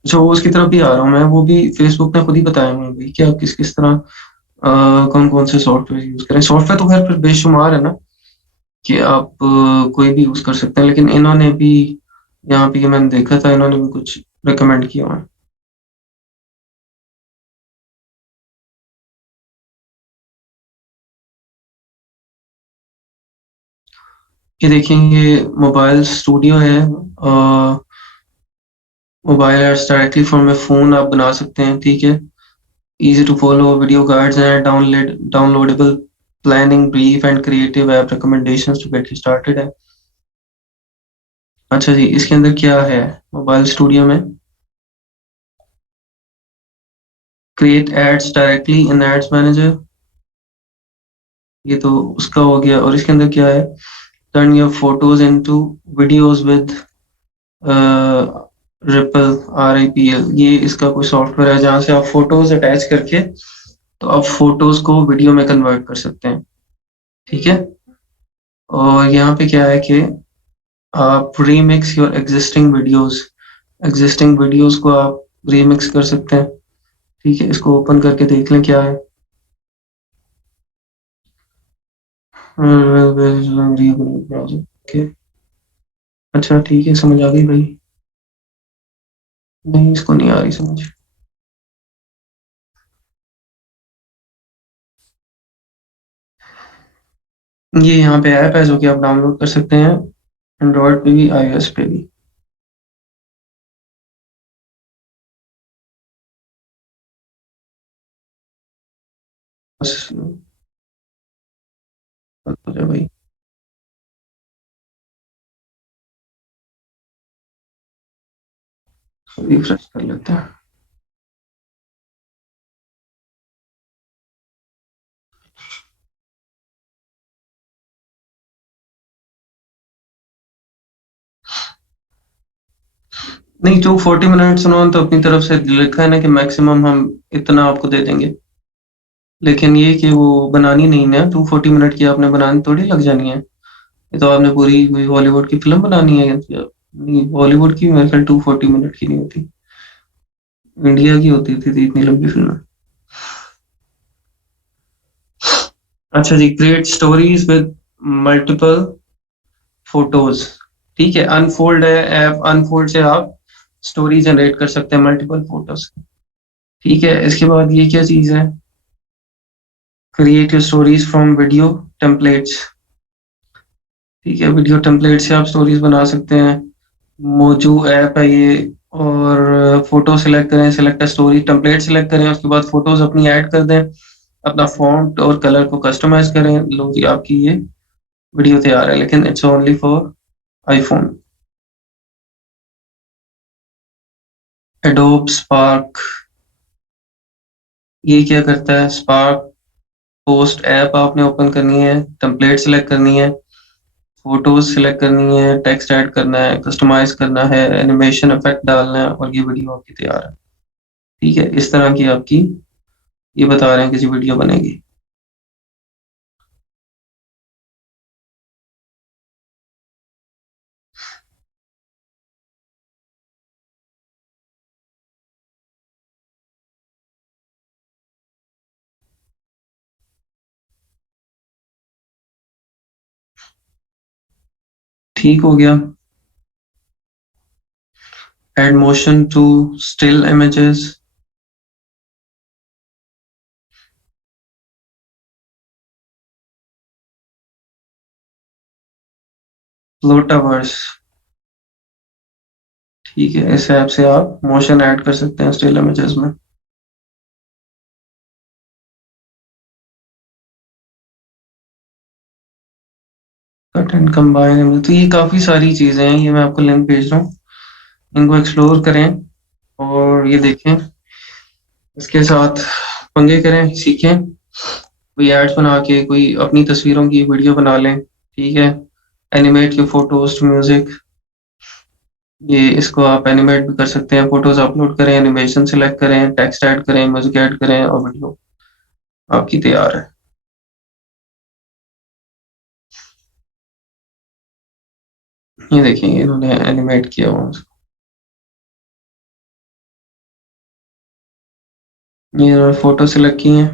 जो उसकी तरफ भी आ रहा हूँ मैं, वो भी फेसबुक ने खुद ही बताया हुआ है भाई कि आप किस किस तरह कौन कौन से सॉफ्टवेयर यूज करें। सॉफ्टवेयर तो खैर फिर बेशुमार है ना, कि आप कोई भी यूज कर सकते हैं, लेकिन इन्होंने भी यहाँ पे मैंने देखा था इन्होंने भी कुछ रिकमेंड किया हुआ है। ये देखेंगे, मोबाइल स्टूडियो है, mobile ads directly from a phone आप बना सकते हैं। ठीक है, easy to follow video guides हैं, downloadable planning brief and creative app recommendations to get you started है। अच्छा जी, इसके अंदर क्या है मोबाइल स्टूडियो में? Create ads directly in ads manager, ये तो उसका हो गया। और इसके अंदर क्या है? Turn your photos into videos with ripple, RIPL, ये इसका कोई सॉफ्टवेयर है जहाँ से आप फोटोज अटैच करके तो आप फोटोज को वीडियो में कन्वर्ट कर सकते हैं। ठीक है। और यहाँ पे क्या है कि आप रीमिक्स योर एग्जिस्टिंग वीडियोस को आप रीमिक्स कर सकते हैं। ठीक है, इसको ओपन करके देख लें क्या है। ओके, अच्छा ठीक है, समझ आ गई भाई। नहीं, इसको नहीं आ रही समझ। ये यहाँ पे ऐप है जो कि आप डाउनलोड कर सकते हैं, एंड्रॉयड पे भी, iOS पे भी। बस हो जाए भाई। रिफ्रेश कर लेते हैं। नहीं, 240 मिनट उन्होंने तो अपनी तरफ से लिखा है ना कि मैक्सिमम हम इतना आपको दे देंगे। लेकिन ये कि वो बनानी नहीं है, 240 मिनट की आपने बनानी थोड़ी लग जानी है। ये तो आपने पूरी कोई हॉलीवुड की फिल्म बनानी है या नहीं, बॉलीवुड की मेरे ख्याल 240 मिनट की नहीं होती, इंडिया की होती थी इतनी लंबी फिल्म। अच्छा जी, create stories with multiple photos. ठीक है, अनफोल्ड है ऐप, अनफोल्ड से आप स्टोरी जनरेट कर सकते हैं मल्टीपल फोटोज। ठीक है, इसके बाद ये क्या चीज है? Create your stories from video templates. ठीक है, वीडियो टेम्पलेट से आप स्टोरीज बना सकते हैं। मोजू ऐप है ये। और फोटो सिलेक्ट करें, select a story template select करें, उसके बाद फोटोज अपनी ऐड कर दें, अपना फॉन्ट और कलर को कस्टमाइज करें, लो जी आपकी ये वीडियो तैयार है। लेकिन it's only for iPhone. Adobe spark, ये क्या करता है? स्पार्क पोस्ट ऐप आपने ओपन करनी है, टेम्पलेट सिलेक्ट करनी है, फोटोज सिलेक्ट करनी है, टेक्स्ट ऐड करना है, कस्टमाइज करना है, एनिमेशन इफेक्ट डालना है, और ये वीडियो आपकी तैयार है। ठीक है, इस तरह की आपकी ये बता रहे हैं कि जी वीडियो बनेगी। ठीक हो गया। Add motion to still images. फ्लोटावर्स। ठीक है, इस ऐप से आप मोशन ऐड कर सकते हैं स्टिल इमेजेस में। कट एंड कंबाइन, तो ये काफी सारी चीजें हैं, ये मैं आपको लिंक भेज रहा हूँ, इनको एक्सप्लोर करें और ये देखें, इसके साथ पंगे करें, सीखें, कोई एड्स बना के कोई अपनी तस्वीरों की वीडियो बना लें। ठीक है, एनिमेट के फोटोज म्यूजिक, ये इसको आप एनिमेट भी कर सकते हैं, फोटोज अपलोड करें, एनिमेशन सेलेक्ट करें, टेक्स्ट ऐड करें, म्यूजिक ऐड करें, और वीडियो आपकी तैयार है। ये देखिए, इन्होंने एनिमेट किया हुआ है। ये इन्होंने फोटो सिलेक्ट की है,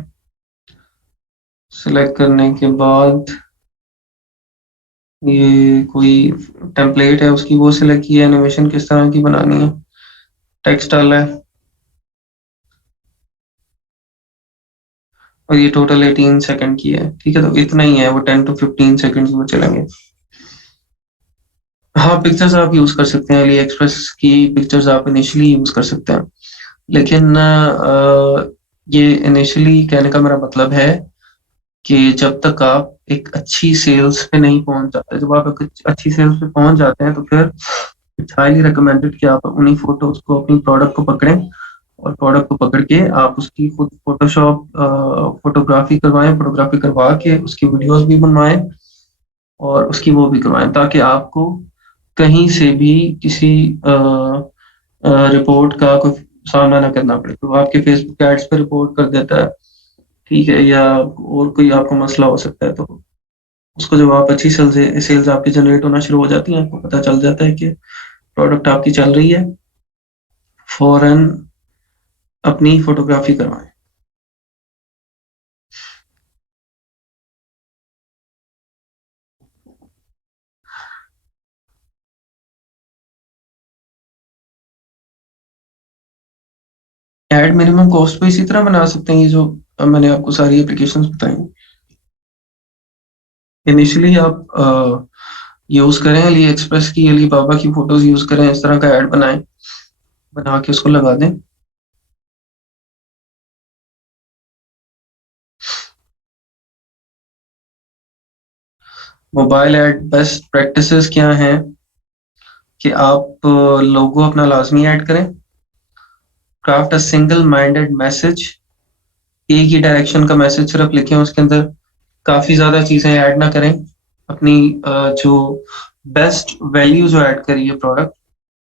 सिलेक्ट करने के बाद ये कोई टेम्पलेट है उसकी वो सिलेक्ट की है, एनिमेशन किस तरह की बनानी है, टेक्स्ट डाला है, और ये टोटल 18 सेकंड की है। ठीक है, तो इतना ही है, वो 10 to 15 सेकंड वो चलेंगे। हाँ, पिक्चर्स आप यूज कर सकते हैं, अली एक्सप्रेस की पिक्चर्स आप इनिशियली यूज कर सकते हैं। लेकिन ये इनिशियली कहने का मेरा मतलब है कि जब तक आप एक अच्छी सेल्स पे नहीं पहुंच जाते, जब आप एक अच्छी सेल्स पे पहुंच जाते हैं तो फिर इट्स हाईली रिकमेंडेड कि आप उन्हीं फोटोज को, अपनी प्रोडक्ट को पकड़ें और प्रोडक्ट को पकड़ के आप उसकी खुद फोटोशॉप फोटोग्राफी करवाएं, फोटोग्राफी करवा के उसकी वीडियोस भी बनवाएं और उसकी वो भी करवाएं, ताकि आपको कहीं से भी किसी रिपोर्ट का कोई सामना ना करना पड़े। तो आपके फेसबुक एड्स पे रिपोर्ट कर देता है, ठीक है, या और कोई आपको मसला हो सकता है, तो उसको जब आप अच्छी सेल्स सेल्स आपकी जनरेट होना शुरू हो जाती है, आपको पता चल जाता है कि प्रोडक्ट आपकी चल रही है, फौरन अपनी फोटोग्राफी करवाएं। ऐड मिनिमम कॉस्ट पे इसी तरह बना सकते हैं, ये जो मैंने आपको सारी एप्लीकेशंस बताई। इनिशियली आप यूज करें अली एक्सप्रेस की, अली बाबा की फोटोज यूज करें, इस तरह का ऐड बनाएं, बना के उसको लगा दें। मोबाइल ऐड बेस्ट प्रैक्टिसेस क्या हैं कि आप लोगो अपना लाजमी ऐड करें, craft a single minded message, एक ही डायरेक्शन का मैसेज सिर्फ लिखें, उसके अंदर काफी ज्यादा चीजें ऐड ना करें। अपनी जो बेस्ट वैल्यू जो ऐड करी है प्रोडक्ट,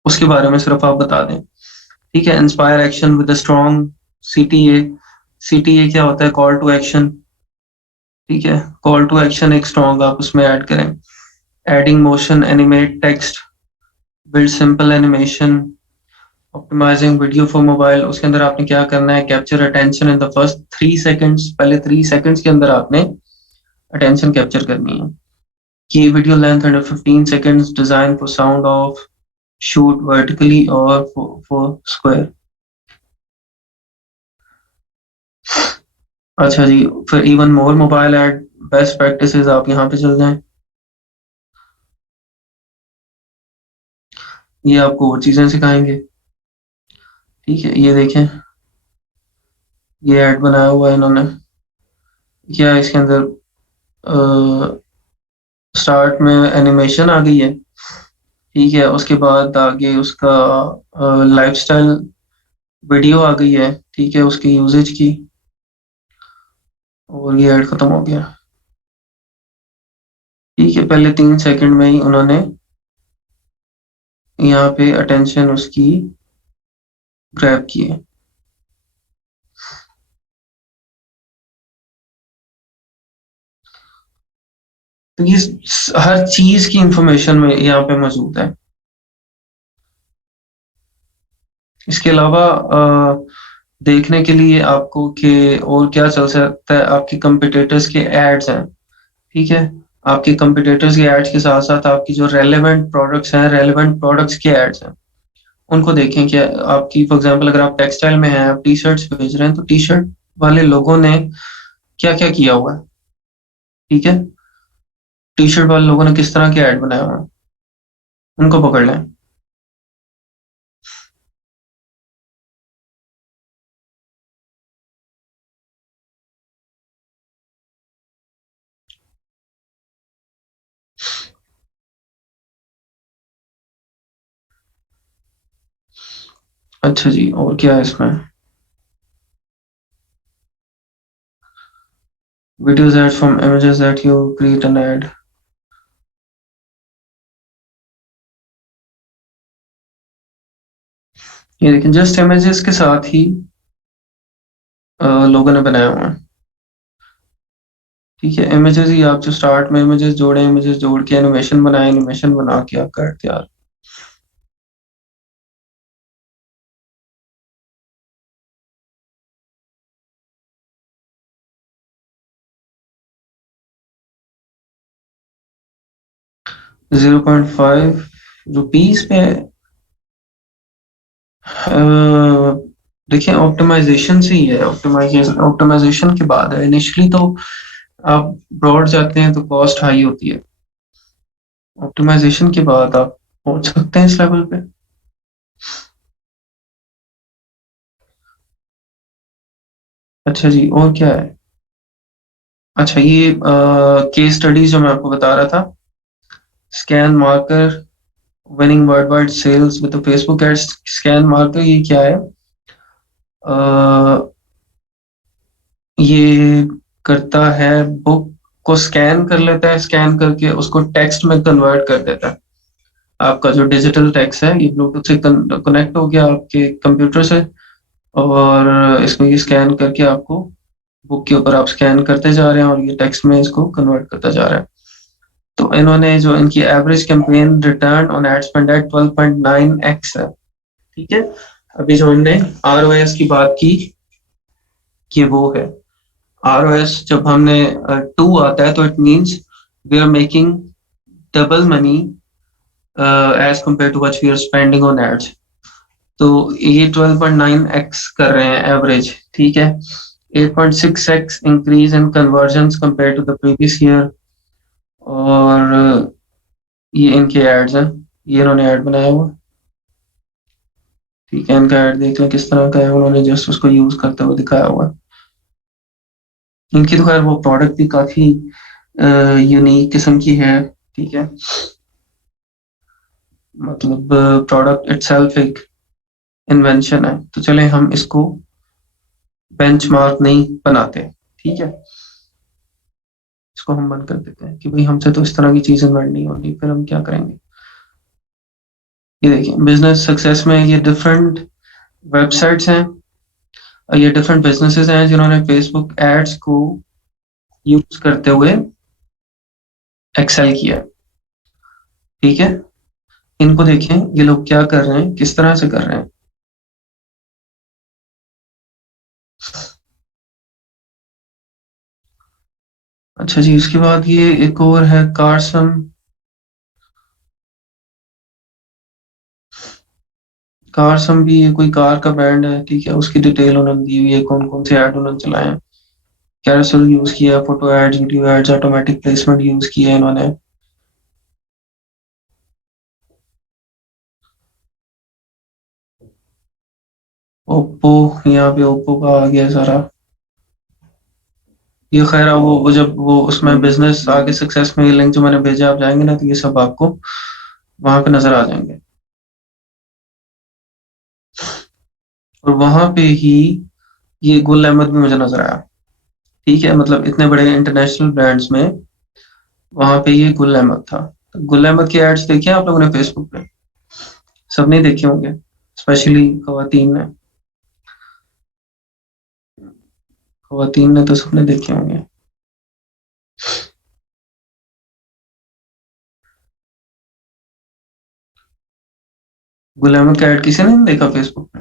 उसके बारे में सिर्फ आप बता दें, ठीक है। Inspire action with a strong CTA. CTA क्या होता है? कॉल टू एक्शन, ठीक है। कॉल टू एक्शन एक स्ट्रॉन्ग आप उसमें ऐड करें। Adding motion, animate text, build simple animation, optimizing video for mobile. उसके अंदर आपने क्या करना है? Capture attention in the first 3 seconds, पहले 3 सेकेंड्स के अंदर आपने अटेंशन कैप्चर करनी है। की video length under 15 seconds, design for sound of, shoot vertically और फॉर स्क्वायर। अच्छा जी, फिर even more mobile add best practices, आप यहाँ पे चल जाएं। ये आपको और चीजें सिखाएंगे, ठीक है। ये देखें, ये ऐड बनाया हुआ है इन्होंने। क्या इसके अंदर स्टार्ट में एनिमेशन आ गई है, ठीक है। उसके बाद आगे उसका लाइफस्टाइल वीडियो आ गई है, ठीक है, उसकी यूजेज की, और ये ऐड खत्म हो गया, ठीक है। पहले 3 सेकंड में ही उन्होंने यहाँ पे अटेंशन उसकी ग्रैब की है। तो ये हर चीज की इंफॉर्मेशन में यहाँ पे मौजूद है। इसके अलावा देखने के लिए आपको कि और क्या चल सकता है, आपकी कंपिटिटर्स के एड्स हैं, ठीक है। आपके कंपिटिटर्स के एड्स के साथ साथ आपकी जो रेलेवेंट प्रोडक्ट्स हैं, रेलेवेंट प्रोडक्ट्स के एड्स हैं, उनको देखें कि आपकी फॉर एग्जांपल अगर आप टेक्सटाइल में हैं, आप टी शर्ट्स बेच रहे हैं, तो टी शर्ट वाले लोगों ने क्या क्या किया हुआ है, ठीक है। टी शर्ट वाले लोगों ने किस तरह के ऐड बनाए हुए हैं, उनको पकड़ लें। अच्छा जी, और क्या है इसमें? Videos ad from images that you create an ad. ये देखिए, जस्ट इमेजेस के साथ ही लोगों ने बनाया हुआ है, ठीक है। इमेजेस ही आप जो स्टार्ट में इमेजेस जोड़े, इमेजेस जोड़ के एनिमेशन बनाए, एनिमेशन बना के आपका ऐड तैयार। 0.5 रुपीज पे देखिए, ऑप्टिमाइजेशन से ही है। ऑप्टिमाइजेशन ऑप्टिमाइजेशन के बाद है। इनिशियली तो आप ब्रॉड जाते हैं तो कॉस्ट हाई होती है, ऑप्टिमाइजेशन के बाद आप पहुंच सकते हैं इस लेवल पे। अच्छा जी, और क्या है? अच्छा, ये केस स्टडी जो मैं आपको बता रहा था, scan marker winning world wide sales with Facebook ads. Scan marker ये क्या है? अ, ये करता है, बुक को स्कैन कर लेता है, स्कैन करके उसको टेक्स्ट में कन्वर्ट कर देता है। आपका जो डिजिटल टेक्स्ट है ये ब्लूटूथ से कनेक्ट हो गया आपके कंप्यूटर से, और इसको ये स्कैन करके आपको बुक के ऊपर आप स्कैन करते जा रहे हैं और ये टेक्स्ट में इसको कन्वर्ट करता जा रहा है। तो इन्होंने जो इनकी average campaign return on ad spend है 12.9x है। ठीक है। अभी जो हमने आरओएस की बात की, ये वो है आरओएस। जब हमने 2 आता है तो it means we are making double money as compare to what we are spending on ads. तो ये 12.9x कर रहे हैं एवरेज। ठीक है। 8.6x increase in conversion compare to the previous year. और ये इनके एड्स हैं, ये इन्होंने ऐड बनाया हुआ। ठीक है, इनका ऐड देख लें किस तरह का है, उन्होंने जस्ट उसको यूज करते हुए दिखाया हुआ। इनकी तो खैर वो प्रोडक्ट भी काफी यूनिक किस्म की है। ठीक है, मतलब प्रोडक्ट इटसेल्फ एक इन्वेंशन है। तो चले हम इसको बेंचमार्क नहीं बनाते। ठीक है, इसको हम बंद कर देते हैं कि भाई हमसे तो इस तरह की चीज इन्वेंट नहीं होती, फिर हम क्या करेंगे। ये देखिए, बिजनेस सक्सेस में ये डिफरेंट वेबसाइट्स हैं, ये डिफरेंट बिजनेसेस हैं जिन्होंने फेसबुक एड्स को यूज करते हुए एक्सेल किया। ठीक है, इनको देखें ये लोग क्या कर रहे हैं, किस तरह से कर रहे हैं। अच्छा जी, उसके बाद ये एक और है कारसम। कारसम भी ये कोई कार का ब्रांड है। ठीक है, उसकी डिटेल उन्होंने दी हुई है, कौन कौन से ऐड उन्होंने चलाए हैं, कैरोसेल यूज किया, photo ads, video ads, automatic placement use किया है इन्होंने। ओप्पो, यहाँ पे ओप्पो का आ गया सारा। ये खैर वो जब वो उसमें बिजनेस आगे सक्सेस में, ये लिंक जो मैंने भेजा आप जाएंगे ना, तो ये सब आपको वहां पे नजर आ जाएंगे। और वहां पे ही ये गुल अहमद भी मुझे नजर आया। ठीक है, मतलब इतने बड़े इंटरनेशनल ब्रांड्स में वहां पे ये गुल अहमद था। तो गुल अहमद के एड्स देखे आप लोगों ने फेसबुक पे? सब नहीं देखे होंगे, स्पेशली खवातीन ने। खवातीन ने तो सबने देखे होंगे। गुल अहमद का एड किसी ने नहीं देखा फेसबुक पे?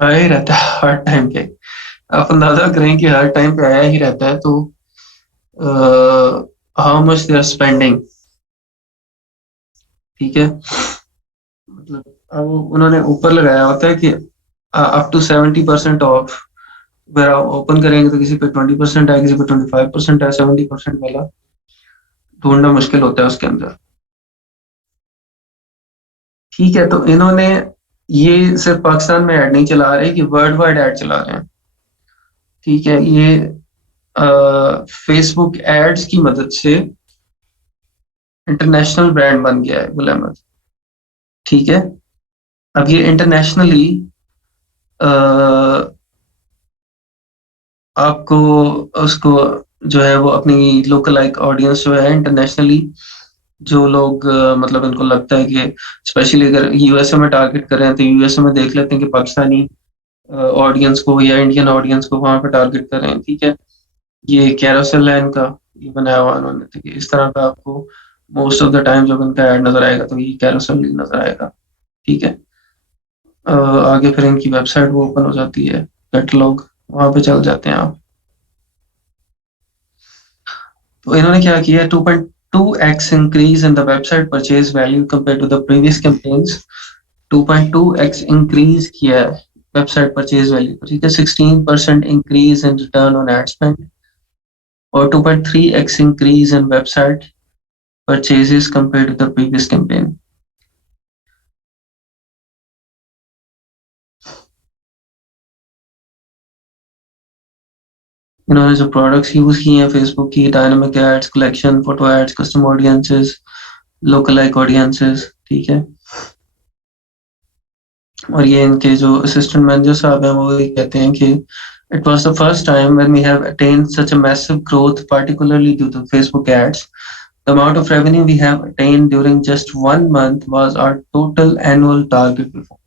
आया ही रहता है हर टाइम पे। आप अंदाजा करें कि हर टाइम पे आया ही रहता है। तो how much they are spending. ठीक है, मतलब अब उन्होंने ऊपर लगाया होता है कि अप टू 70% ऑफ। अगर आप ओपन करेंगे तो किसी पे 20% है, किसी पे 25% है, 70% वाला ढूंढना मुश्किल होता है उसके अंदर। ठीक है, तो इन्होंने ये सिर्फ पाकिस्तान में ऐड नहीं चला रहे कि वर्ल्ड वाइड ऐड चला रहे हैं। ठीक है, ये फेसबुक एड्स की मदद से इंटरनेशनल ब्रांड बन गया है गुल अहमद। ठीक है, अब ये इंटरनेशनली आपको उसको जो है वो अपनी लोकल लाइक ऑडियंस जो है इंटरनेशनली, जो लोग मतलब इनको लगता है कि स्पेशली अगर यूएसए में टारगेट कर रहे हैं तो यूएसए में देख लेते हैं कि पाकिस्तानी ऑडियंस को या इंडियन ऑडियंस को वहां पे टारगेट कर रहे हैं। ठीक है, ये कैरोसेल है इनका, ये बनाया हुआ इन्होंने। ठीक है, इस तरह का आपको मोस्ट ऑफ द टाइम जब इनका ऐड नजर आएगा तो ये कैरोसेल ही नजर आएगा। ठीक है, आगे फिर इनकी वेबसाइट वो ओपन हो जाती है, कैटलॉग, वहां पे चल जाते हैं आप। तो इन्होंने क्या किया, 2.2x increase in the website purchase value compare to the previous campaigns. 2.2x increase किया है वेबसाइट परचेज वैल्यू। ठीक है, 16% increase in return on ad spend, और 2.3x increase in website purchases compared to the previous campaign. इन्होंने जो products use किए हैं Facebook की, dynamic ads, collection, photo ads, custom audiences, local like audiences, ठीक है। और ये इनके जो असिस्टेंट मैनेजर साहब हैं वो ये कहते हैं कि it was the first time when we have attained such a massive growth, particularly due to Facebook ads. The amount of revenue we have attained during just 1 month was our total annual target before.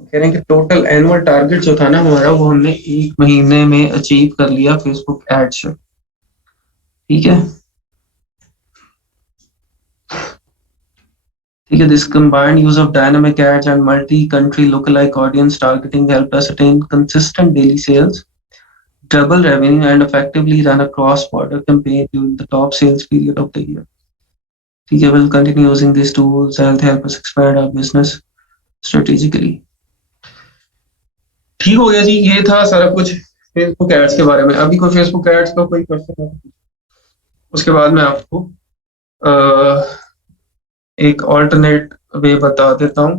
कह रहे हैं कि total annual target जो था ना हमारा, वो हमने 1 महीने में अचीव कर लिया फेसबुक एड से, ठीक है। ठीक है, this combined use of dynamic ads and multi-country lookalike audience targeting helped us attain consistent daily sales, double revenue, and effectively run a cross-border campaign during the top sales period of the year. ठीक है, we'll continue using these tools and help us expand our business strategically. ठीक हो गया जी, ये था सारा कुछ Facebook ads के बारे में। अभी कोई फेसबुक एड्स का कोई क्वेश्चन है? उसके बाद मैं आपको एक ऑल्टरनेट वे बता देता हूँ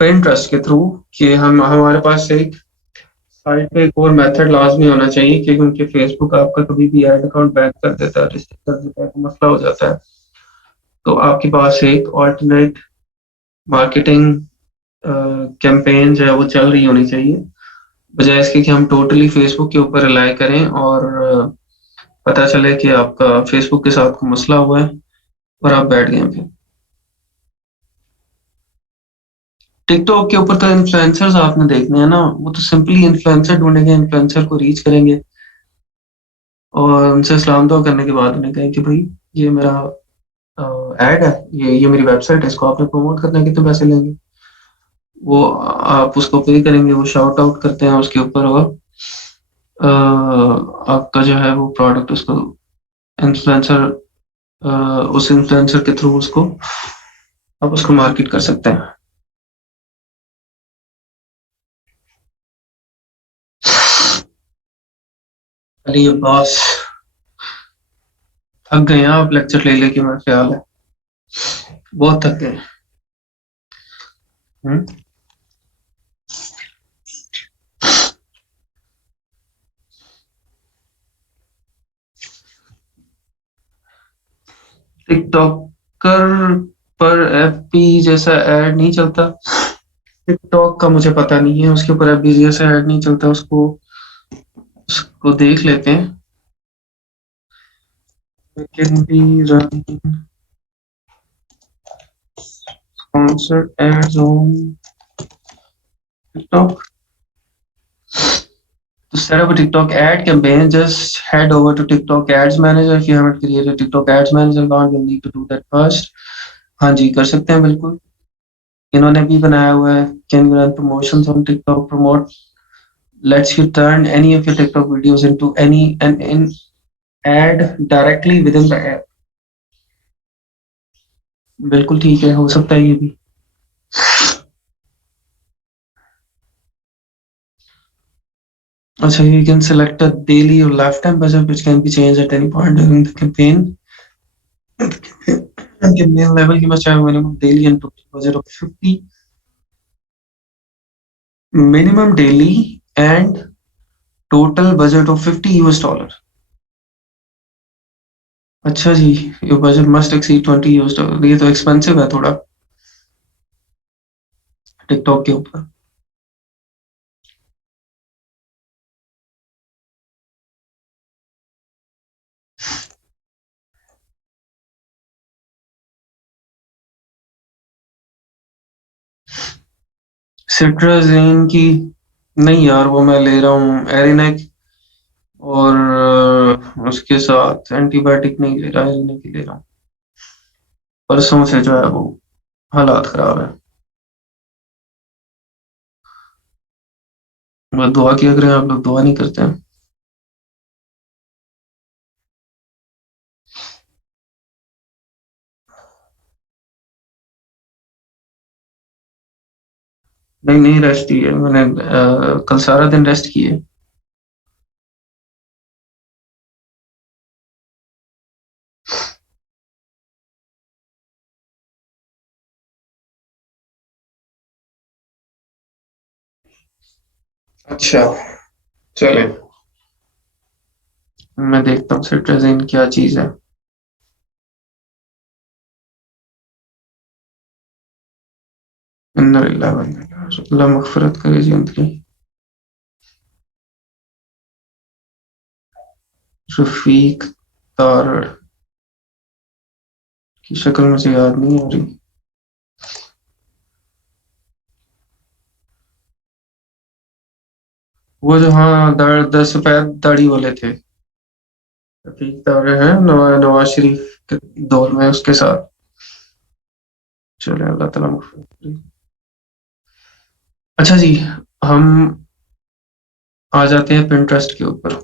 पिंटरेस्ट के थ्रू, कि हम हमारे पास एक साइट पे एक और मेथड लाजमी होना चाहिए, क्योंकि उनके फेसबुक आपका कभी भी ऐड अकाउंट बैन कर देता है, रिस्ट्रिक्ट कर देता है, तो मसला हो जाता है। तो आपके पास एक ऑल्टरनेट मार्केटिंग कैंपेन जो है वो चल रही होनी चाहिए, बजाय इसके कि हम टोटली फेसबुक के ऊपर रिलाई करें और पता चले कि आपका फेसबुक के साथ कोई मसला हुआ है और आप बैठ गए फिर। टिकटॉक के ऊपर तो इन्फ्लुएंसर्स आपने देखने हैं ना, वो तो सिंपली इन्फ्लुएंसर ढूंढेंगे, इन्फ्लुएंसर को रीच करेंगे और उनसे सलाम दुआ करने के बाद उन्हें कहें कि भाई ये मेरा ऐड है, ये मेरी वेबसाइट है, इसको आपने प्रमोट करना है, कितने पैसे लेंगे? वो आप उसको पे करेंगे, वो शाउट आउट करते हैं उसके ऊपर, और आपका जो है वो प्रोडक्ट उसको इन्फ्लुएंसर उस इन्फ्लुएंसर के थ्रू उसको आप उसको मार्केट कर सकते हैं। अली अब्बास, थक गए हैं आप लेक्चर ले लेके, मेरा ख्याल है बहुत थक गए। टिकटॉकर पर एफबी जैसा ऐड नहीं चलता। टिकटॉक का मुझे पता नहीं है, उसके ऊपर एफबी जैसा ऐड नहीं चलता, उसको देख लेते हैं। Can be run sponsored ads on TikTok. To set up a TikTok ad campaign, just head over to TikTok Ads Manager. If you haven't created a TikTok Ads Manager account, you'll need to do that first. हाँ जी, कर सकते हैं बिल्कुल, इन्होंने भी बनाया हुआ है। Can you run promotions on TikTok? Promote lets you turn any of your TikTok videos into an ad directly within the app. बिल्कुल ठीक है, हो सकता है ये भी। अच्छा, you can select a daily or lifetime budget which can be changed at any point during the campaign. Campaign level you must have minimum daily and total budget of 50. Minimum daily and total budget of $50. अच्छा जी, your budget must exceed $20। ये तो expensive है थोड़ा TikTok के ऊपर। सिट्राजीन की नहीं यार, वो मैं ले रहा हूँ एरिनेक, और उसके साथ एंटीबायोटिक नहीं ले रहा, एरिनेक ही ले रहा हूँ। परसों से जो है वो हालात खराब है। मैं दुआ किया करें, आप लोग दुआ नहीं करते हैं। नहीं नहीं, रेस्ट की है मैंने, कल सारा दिन रेस्ट की है। अच्छा, चले मैं देखता हूँ सिट्राजिन क्या चीज है। इन्ना लिल्लाह अल्लाह मगफिरत करे जी उनकी। रफीक तारड़ की शक्ल मुझे याद नहीं आ रही। वो जो हाँ सफेद दाढ़ी वाले थे। रफीक तारड़ है नवाज शरीफ के दौर में उसके साथ। चले अल्लाह ताला मगफिरत करे। अच्छा जी, हम आ जाते हैं पिंटरेस्ट के ऊपर।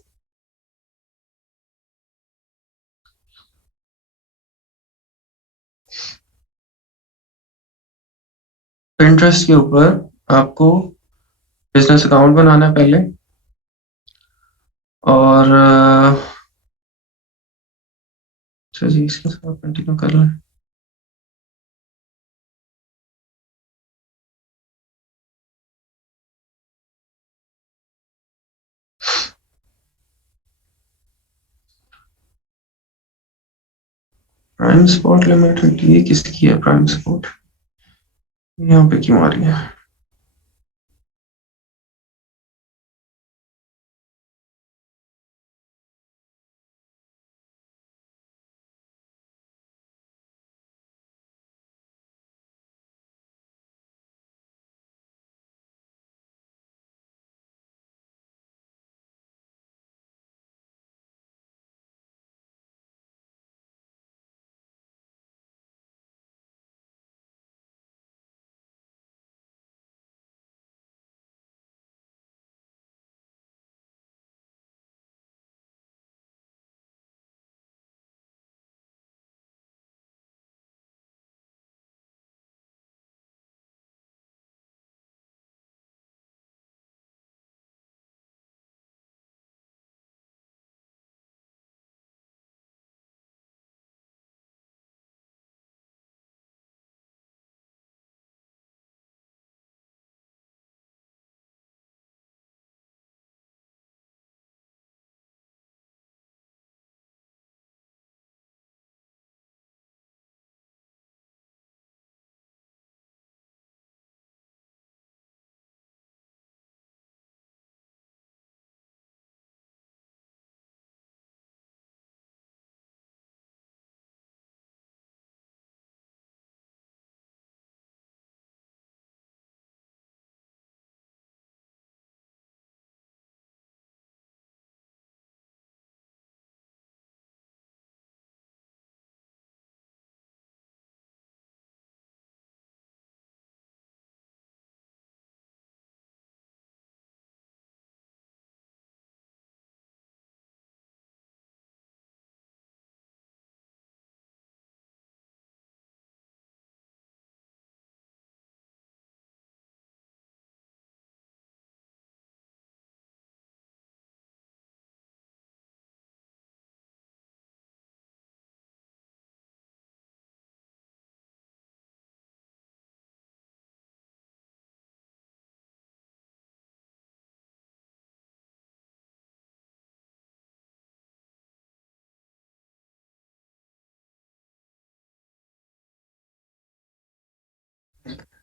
पिंटरेस्ट के ऊपर आपको बिजनेस अकाउंट बनाना है पहले। और अच्छा जी, इसके साथ कंटिन्यू कर रहे हैं। प्राइम स्पॉट लिमिटेड ये किसकी है प्राइम स्पॉट? यहाँ पे क्यों आ रही है?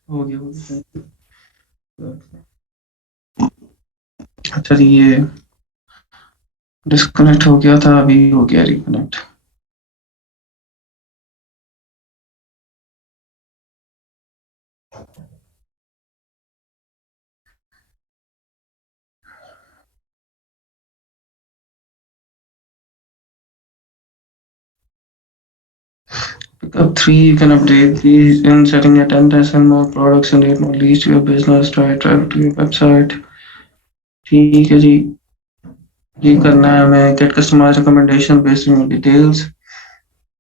हो गया। अच्छा जी, ये डिस्कनेक्ट हो गया था, अभी हो गया reconnect. Pickup 3, you can update these in setting a 10 and more products and add more leads to your business, try traffic to your website। ठीक है जी, ये करना है हमें। Get customize recommendation based on details,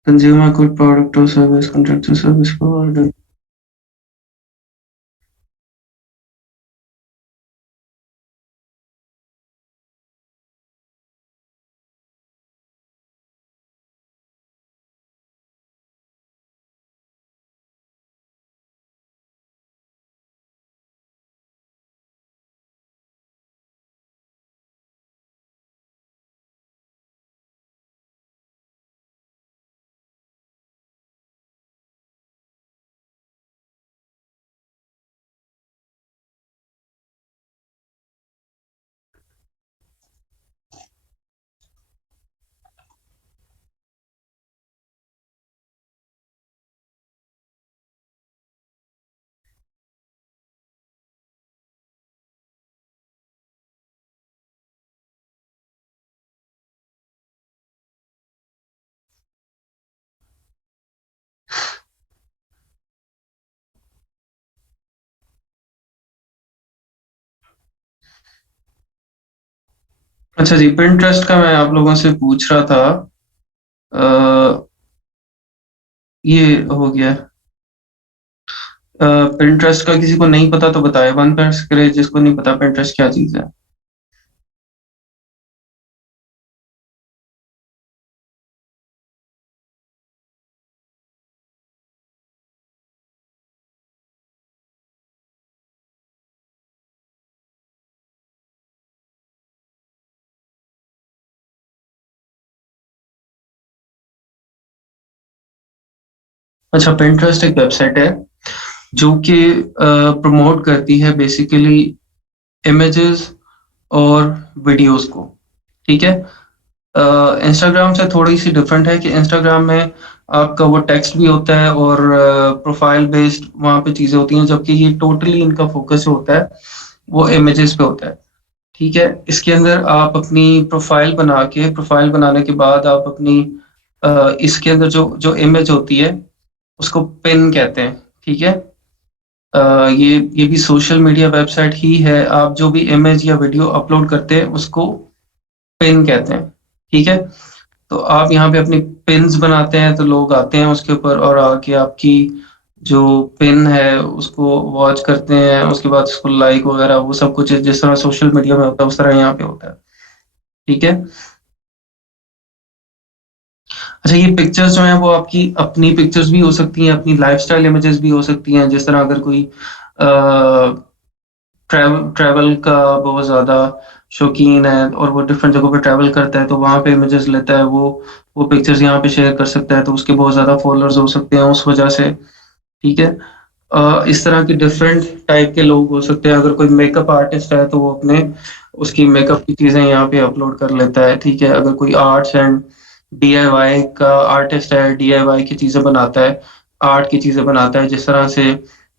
consumer good product और service, contract service provider. अच्छा जी, Pinterest का मैं आप लोगों से पूछ रहा था। अ, ये हो गया। पिंटरेस्ट का किसी को नहीं पता तो बताए, वन प्रेस करे, जिसको नहीं पता पिंटरेस्ट क्या चीज है। अच्छा, पिंटरेस्ट एक वेबसाइट है जो कि प्रमोट करती है बेसिकली इमेजेस और वीडियोस को। ठीक है। इंस्टाग्राम से थोड़ी सी डिफरेंट है कि इंस्टाग्राम में आपका वो टेक्स्ट भी होता है और प्रोफाइल बेस्ड वहाँ पे चीजें होती हैं, जबकि ये टोटली इनका फोकस जो होता है वो इमेजेस पे होता है। ठीक है। इसके अंदर आप अपनी प्रोफाइल बना के, प्रोफाइल बनाने के बाद आप अपनी इसके अंदर जो जो इमेज होती है उसको पिन कहते हैं। ठीक है। ये भी सोशल मीडिया वेबसाइट ही है। आप जो भी इमेज या वीडियो अपलोड करते हैं उसको पिन कहते हैं। ठीक है। तो आप यहाँ पे अपनी पिन्स बनाते हैं तो लोग आते हैं उसके ऊपर और आके आपकी जो पिन है उसको वॉच करते हैं, उसके बाद उसको लाइक वगैरह वो सब कुछ जिस तरह सोशल मीडिया में होता है उस तरह यहाँ पे होता है। ठीक है। अच्छा, ये पिक्चर्स जो है वो आपकी अपनी पिक्चर्स भी हो सकती हैं, अपनी लाइफस्टाइल इमेजेस भी हो सकती हैं। जिस तरह अगर कोई ट्रैवल ट्रैवल का बहुत ज्यादा शौकीन है और वो डिफरेंट जगहों पे ट्रैवल करता है तो वहां पे इमेजेस लेता है, वो पिक्चर्स यहाँ पे शेयर कर सकता है, तो उसके बहुत ज्यादा फॉलोअर्स हो सकते हैं उस वजह से। ठीक है। इस तरह के डिफरेंट टाइप के लोग हो सकते हैं। अगर कोई मेकअप आर्टिस्ट है तो वो अपने उसकी मेकअप की चीजें यहाँ पे अपलोड कर लेता है। ठीक है। अगर कोई आर्ट्स एंड डीआईवाई का आर्टिस्ट है, डीआईवाई की चीजें बनाता है, आर्ट की चीजें बनाता है, जिस तरह से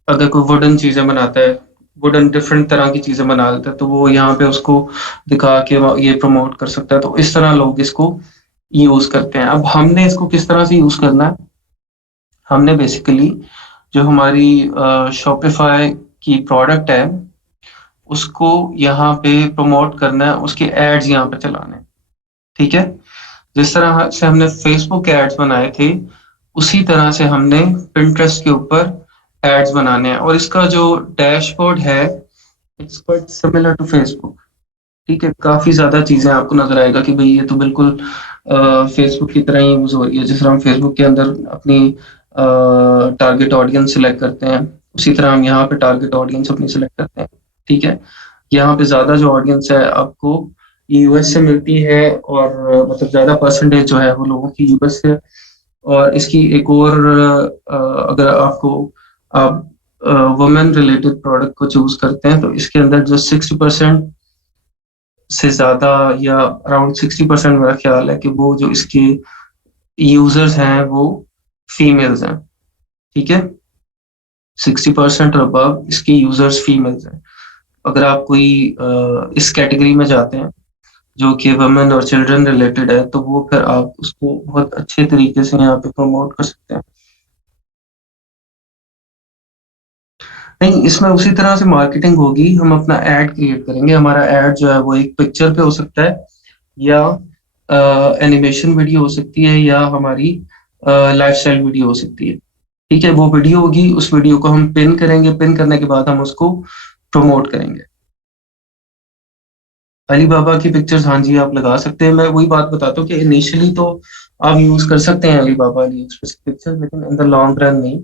अगर कोई वुडन चीजें बनाता है, वुडन डिफरेंट तरह की चीजें बना लेता है, तो वो यहाँ पे उसको दिखा के ये प्रमोट कर सकता है। तो इस तरह लोग इसको यूज करते हैं। अब हमने इसको किस तरह से यूज करना है, हमने बेसिकली जो हमारी शॉपिफाई की प्रोडक्ट है उसको यहाँ पे प्रमोट करना है, उसके एड्स यहाँ पे चलाने हैं। ठीक है। जिस तरह से हमने फेसबुक एड्स बनाए थे उसी तरह से हमने पिंटरेस्ट के ऊपर एड्स बनाने हैं, और इसका जो डैशबोर्ड है it's quite similar to Facebook. ठीक है। काफी ज्यादा चीजें आपको नजर आएगा कि भाई ये तो बिल्कुल फेसबुक की तरह ही यूज हो रही है। जिस तरह हम फेसबुक के अंदर अपनी टारगेट ऑडियंस सिलेक्ट करते हैं उसी तरह हम यहाँ पे टारगेट ऑडियंस अपनी सिलेक्ट करते हैं। ठीक है। यहाँ पे ज्यादा जो ऑडियंस है आपको यूएस से मिलती है, और मतलब ज्यादा परसेंटेज जो है वो लोगों की यूएस से। और इसकी एक और अगर आपको आप वुमेन रिलेटेड प्रोडक्ट को चूज करते हैं तो इसके अंदर जो 60% से ज्यादा या अराउंड 60% मेरा ख्याल है कि वो जो इसके यूजर्स हैं वो फीमेल्स हैं। ठीक है। 60% और अबव इसके यूजर्स फीमेल्स हैं। अगर आप कोई इस कैटेगरी में जाते हैं जो कि वुमेन और चिल्ड्रन रिलेटेड है तो वो फिर आप उसको बहुत अच्छे तरीके से यहाँ पे प्रमोट कर सकते हैं। नहीं, इसमें उसी तरह से मार्केटिंग होगी। हम अपना एड क्रिएट करेंगे। हमारा एड जो है वो एक पिक्चर पे हो सकता है, या एनिमेशन वीडियो हो सकती है, या हमारी लाइफस्टाइल वीडियो हो सकती है। ठीक है। वो वीडियो होगी, उस वीडियो को हम पिन करेंगे, पिन करने के बाद हम उसको प्रमोट करेंगे। अली बाबा की पिक्चर्स, हाँ जी, आप लगा सकते हैं। मैं वही बात बताता हूँ कि इनिशियली तो आप यूज कर सकते हैं अली बाबा अली एक्सप्रेस की पिक्चर्स, लेकिन इन द लॉन्ग रन नहीं।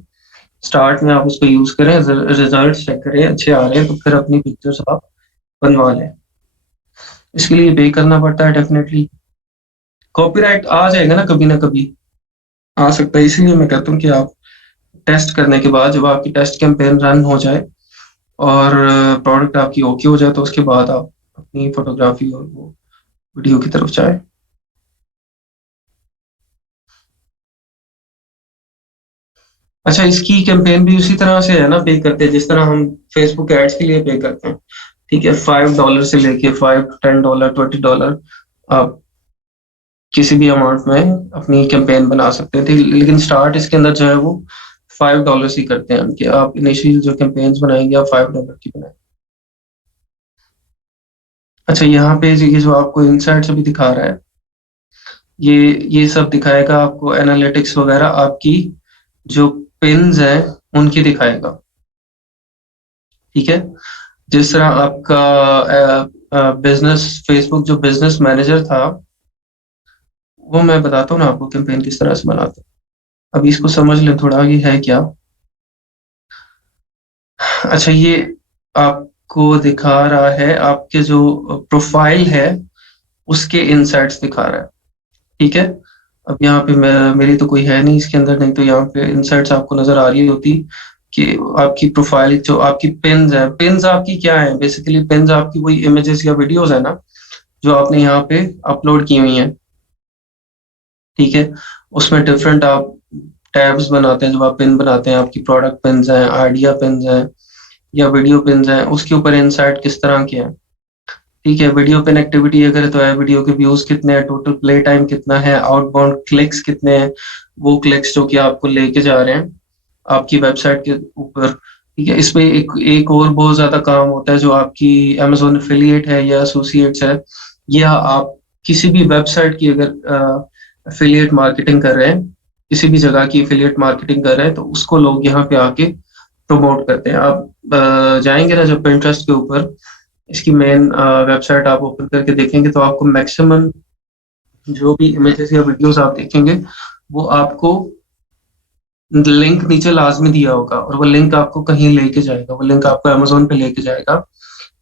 स्टार्ट में आप उसको यूज करें, रिजल्ट चेक करें, अच्छे आ रहे हैं तो फिर अपनी पिक्चर्स आप बनवा लें। इसके लिए पे करना पड़ता है डेफिनेटली। कॉपीराइट आ जाएगा ना, कभी आ सकता है। इसीलिए मैं कहता हूँ कि आप टेस्ट करने के बाद, जब आपकी टेस्ट कैंपेन रन हो जाए और प्रोडक्ट आपकी ओके हो जाए, तो उसके बाद आप अपनी फोटोग्राफी और वो वीडियो की तरफ जाए। अच्छा, इसकी कैंपेन भी उसी तरह से है ना, पे करते हैं जिस तरह हम फेसबुक एड्स के लिए पे करते हैं। ठीक है। $5 से लेके $5 $10 $20 आप किसी भी अमाउंट में अपनी कैंपेन बना सकते थे, लेकिन स्टार्ट इसके अंदर जो है वो $5 ही करते हैं कि आप इनिशियल जो कैंपेन्स बनाएंगे आप $5 की बनाएंगे। अच्छा, यहाँ पे ये जो आपको इनसाइट्स अभी दिखा रहा है, ये ये सब दिखाएगा आपको, एनालिटिक्स वगैरह आपकी जो पिन्स हैं उनकी दिखाएगा। ठीक है, जिस तरह आपका बिजनेस फेसबुक जो बिजनेस मैनेजर था, वो मैं बताता हूँ ना आपको कैंपेन किस तरह से बनाते हैं। अभी इसको समझ लें थोड़ा, ये है क्या। अच्छा, ये आपको दिखा रहा है आपके जो प्रोफाइल है उसके इनसाइट्स दिखा रहा है। ठीक है, अब यहाँ पे मेरी तो कोई है नहीं इसके अंदर, नहीं तो यहाँ पे इनसाइट्स आपको नजर आ रही होती कि आपकी प्रोफाइल जो आपकी पिन्स है, पिन्स आपकी क्या है, बेसिकली पिन्स आपकी वही इमेजेस या वीडियोस है ना जो आपने यहाँ पे अपलोड की हुई हैं। ठीक है, उसमें डिफरेंट आप टैब्स बनाते हैं, जब आप पिन बनाते हैं, आपकी प्रोडक्ट पिन्स हैं, आइडिया पिन्स हैं या वीडियो पिन्स हैं, उसके ऊपर इनसाइट किस तरह के हैं। ठीक है, वीडियो पिन एक्टिविटी अगर तो है, वीडियो के व्यूज कितने हैं, टोटल प्ले टाइम कितना है, आउटबाउंड क्लिक्स कितने हैं, वो क्लिक्स जो कि आपको लेके जा रहे हैं आपकी वेबसाइट के ऊपर। ठीक है, इसमें एक और बहुत ज्यादा काम होता है जो आपकी Amazon एफिलिएट है या एसोसिएट्स है, या आप किसी भी वेबसाइट की अगर एफिलिएट मार्केटिंग कर रहे हैं, किसी भी जगह की एफिलिएट मार्केटिंग कर रहे हैं, तो उसको लोग यहाँ पे आके प्रमोट करते हैं। आप जाएंगे ना जब Pinterest के ऊपर, इसकी मेन वेबसाइट आप ओपन करके देखेंगे तो आपको मैक्सिमम जो भी इमेजेस या वीडियोस आप देखेंगे, वो आपको लिंक नीचे लाजमी दिया होगा, और वो लिंक आपको कहीं लेके जाएगा, वो लिंक आपको अमेजोन पे लेके जाएगा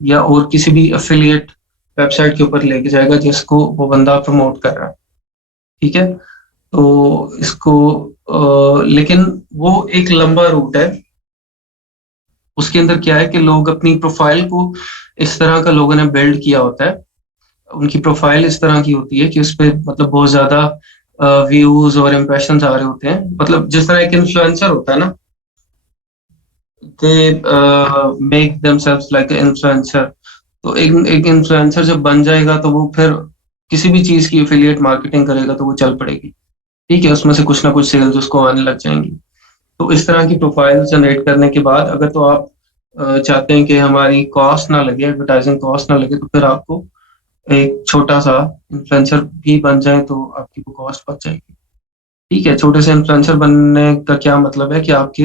या और किसी भी अफिलिएट वेबसाइट के ऊपर लेके जाएगा जिसको वो बंदा प्रमोट कर रहा है। ठीक है, तो इसको लेकिन वो एक लंबा रूट है। उसके अंदर क्या है कि लोग अपनी प्रोफाइल को इस तरह का लोगों ने बिल्ड किया होता है, उनकी प्रोफाइल इस तरह की होती है कि उस पे मतलब बहुत ज्यादा व्यूज और इम्प्रेशंस आ रहे होते हैं, मतलब जिस तरह एक इन्फ्लुएंसर होता है ना, they make themselves like influencer. तो एक इन्फ्लुएंसर जब बन जाएगा तो वो फिर किसी भी चीज की एफिलिएट मार्केटिंग करेगा तो वो चल पड़ेगी। ठीक है, उसमें से कुछ ना कुछ सेल्स उसको आने लग जाएंगी। तो इस तरह की प्रोफाइल जनरेट करने के बाद अगर तो आप चाहते हैं कि हमारी कॉस्ट ना लगे, एडवर्टाइजिंग कॉस्ट ना लगे, तो फिर आपको एक छोटा सा इन्फ्लुएंसर भी बन जाए तो आपकी वो कॉस्ट बच जाएगी। ठीक है, छोटे से इन्फ्लुएंसर बनने का क्या मतलब है कि आपके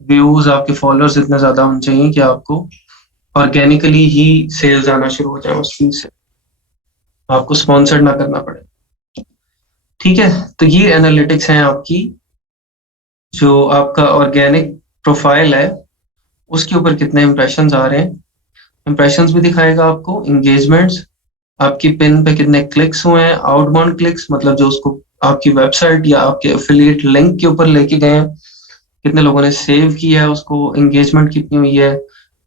व्यूज, आपके फॉलोअर्स इतने ज्यादा होने चाहिए कि आपको ऑर्गेनिकली ही सेल्स आना शुरू हो जाए उस फीड से, आपको स्पॉन्सर्ड ना करना पड़े। ठीक है, तो ये एनालिटिक्स हैं आपकी, जो आपका ऑर्गेनिक प्रोफाइल है उसके ऊपर कितने इंप्रेशंस आ रहे हैं, इंप्रेशंस भी दिखाएगा आपको, एंगेजमेंट्स, आपकी पिन पे कितने क्लिक्स हुए हैं, आउटबाउंड क्लिक्स मतलब जो उसको आपकी वेबसाइट या आपके एफिलिएट लिंक के ऊपर लेके गए हैं, कितने लोगों ने सेव किया है उसको, एंगेजमेंट कितनी हुई है,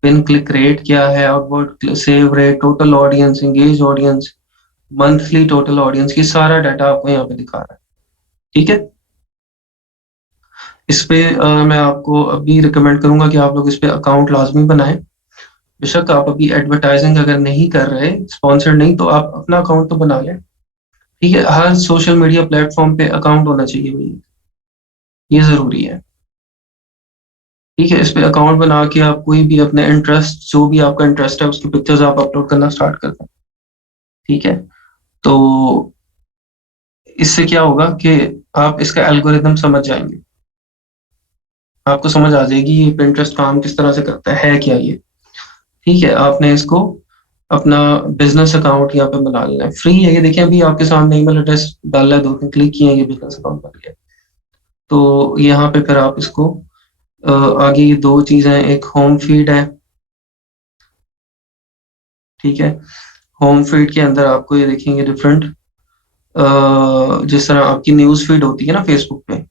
पिन क्लिक रेट क्या है, outbound save rate, total audience, engage audience, monthly total audience, की सारा डाटा आपको यहाँ पे दिखा रहा है। ठीक है, इस पे मैं आपको अभी रिकमेंड करूंगा कि आप लोग इस पे अकाउंट लाजमी बनाएं। बेशक आप अभी एडवर्टाइजिंग अगर नहीं कर रहे, स्पॉन्सर नहीं, तो आप अपना अकाउंट तो बना लें। ठीक है, हर सोशल मीडिया प्लेटफॉर्म पे अकाउंट होना चाहिए भाई, ये जरूरी है। ठीक है, इस पे अकाउंट बना के आप कोई भी अपने इंटरेस्ट, जो भी आपका इंटरेस्ट है उसकी पिक्चर्स आप अपलोड करना स्टार्ट कर दें। ठीक है, तो इससे क्या होगा कि आप इसका एल्गोरिदम समझ जाएंगे, आपको समझ आ जाएगी ये Pinterest काम किस तरह से करता है क्या ये। ठीक है, आपने इसको अपना बिजनेस अकाउंट यहाँ पे बना लेना है, फ्री है ये, देखें अभी आपके सामने ईमेल एड्रेस डालना है, 2 3 क्लिक किए, ये बिजनेस अकाउंट बन गया। तो यहाँ पे फिर आप इसको आगे ये 2 चीजें हैं, एक होम फीड है। ठीक है, होम फीड के अंदर आपको ये देखेंगे डिफरेंट, जिस तरह आपकी न्यूज फीड होती है ना फेसबुक पे,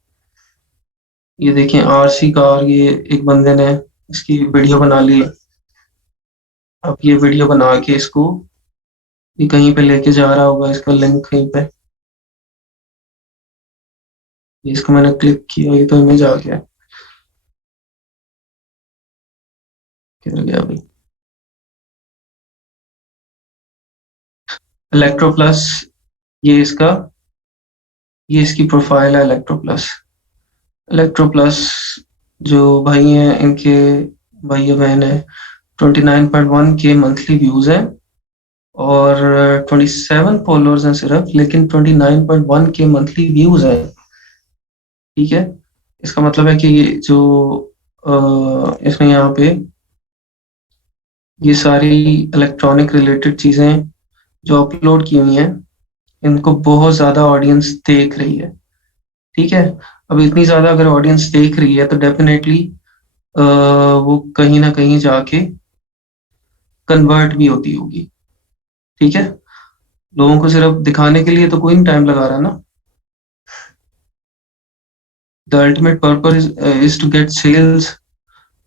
ये देखें आरसी कार, ये एक बंदे ने इसकी वीडियो बना ली। अब ये वीडियो बना के इसको ये कहीं पे लेके जा रहा होगा, इसका लिंक कहीं पे, इसको मैंने क्लिक किया, ये तो इमेज आ गया, किधर गया भाई, इलेक्ट्रो प्लस, ये इसका, ये इसकी प्रोफाइल है इलेक्ट्रो प्लस। इलेक्ट्रो प्लस जो भाई हैं इनके, भाई या बहन है, 29.1 के मंथली व्यूज हैं और 27 फॉलोअर्स हैं सिर्फ, लेकिन 29.1 के मंथली व्यूज हैं। ठीक है, इसका मतलब है कि जो इसमें यहाँ पे ये सारी इलेक्ट्रॉनिक रिलेटेड चीजें जो अपलोड की हुई हैं, इनको बहुत ज्यादा ऑडियंस देख रही है। ठीक है, अब इतनी ज्यादा अगर ऑडियंस देख रही है तो डेफिनेटली वो कहीं ना कहीं जाके कन्वर्ट भी होती होगी। ठीक है, लोगों को सिर्फ दिखाने के लिए तो कोई नहीं टाइम लगा रहा ना। The ultimate purpose is to get sales,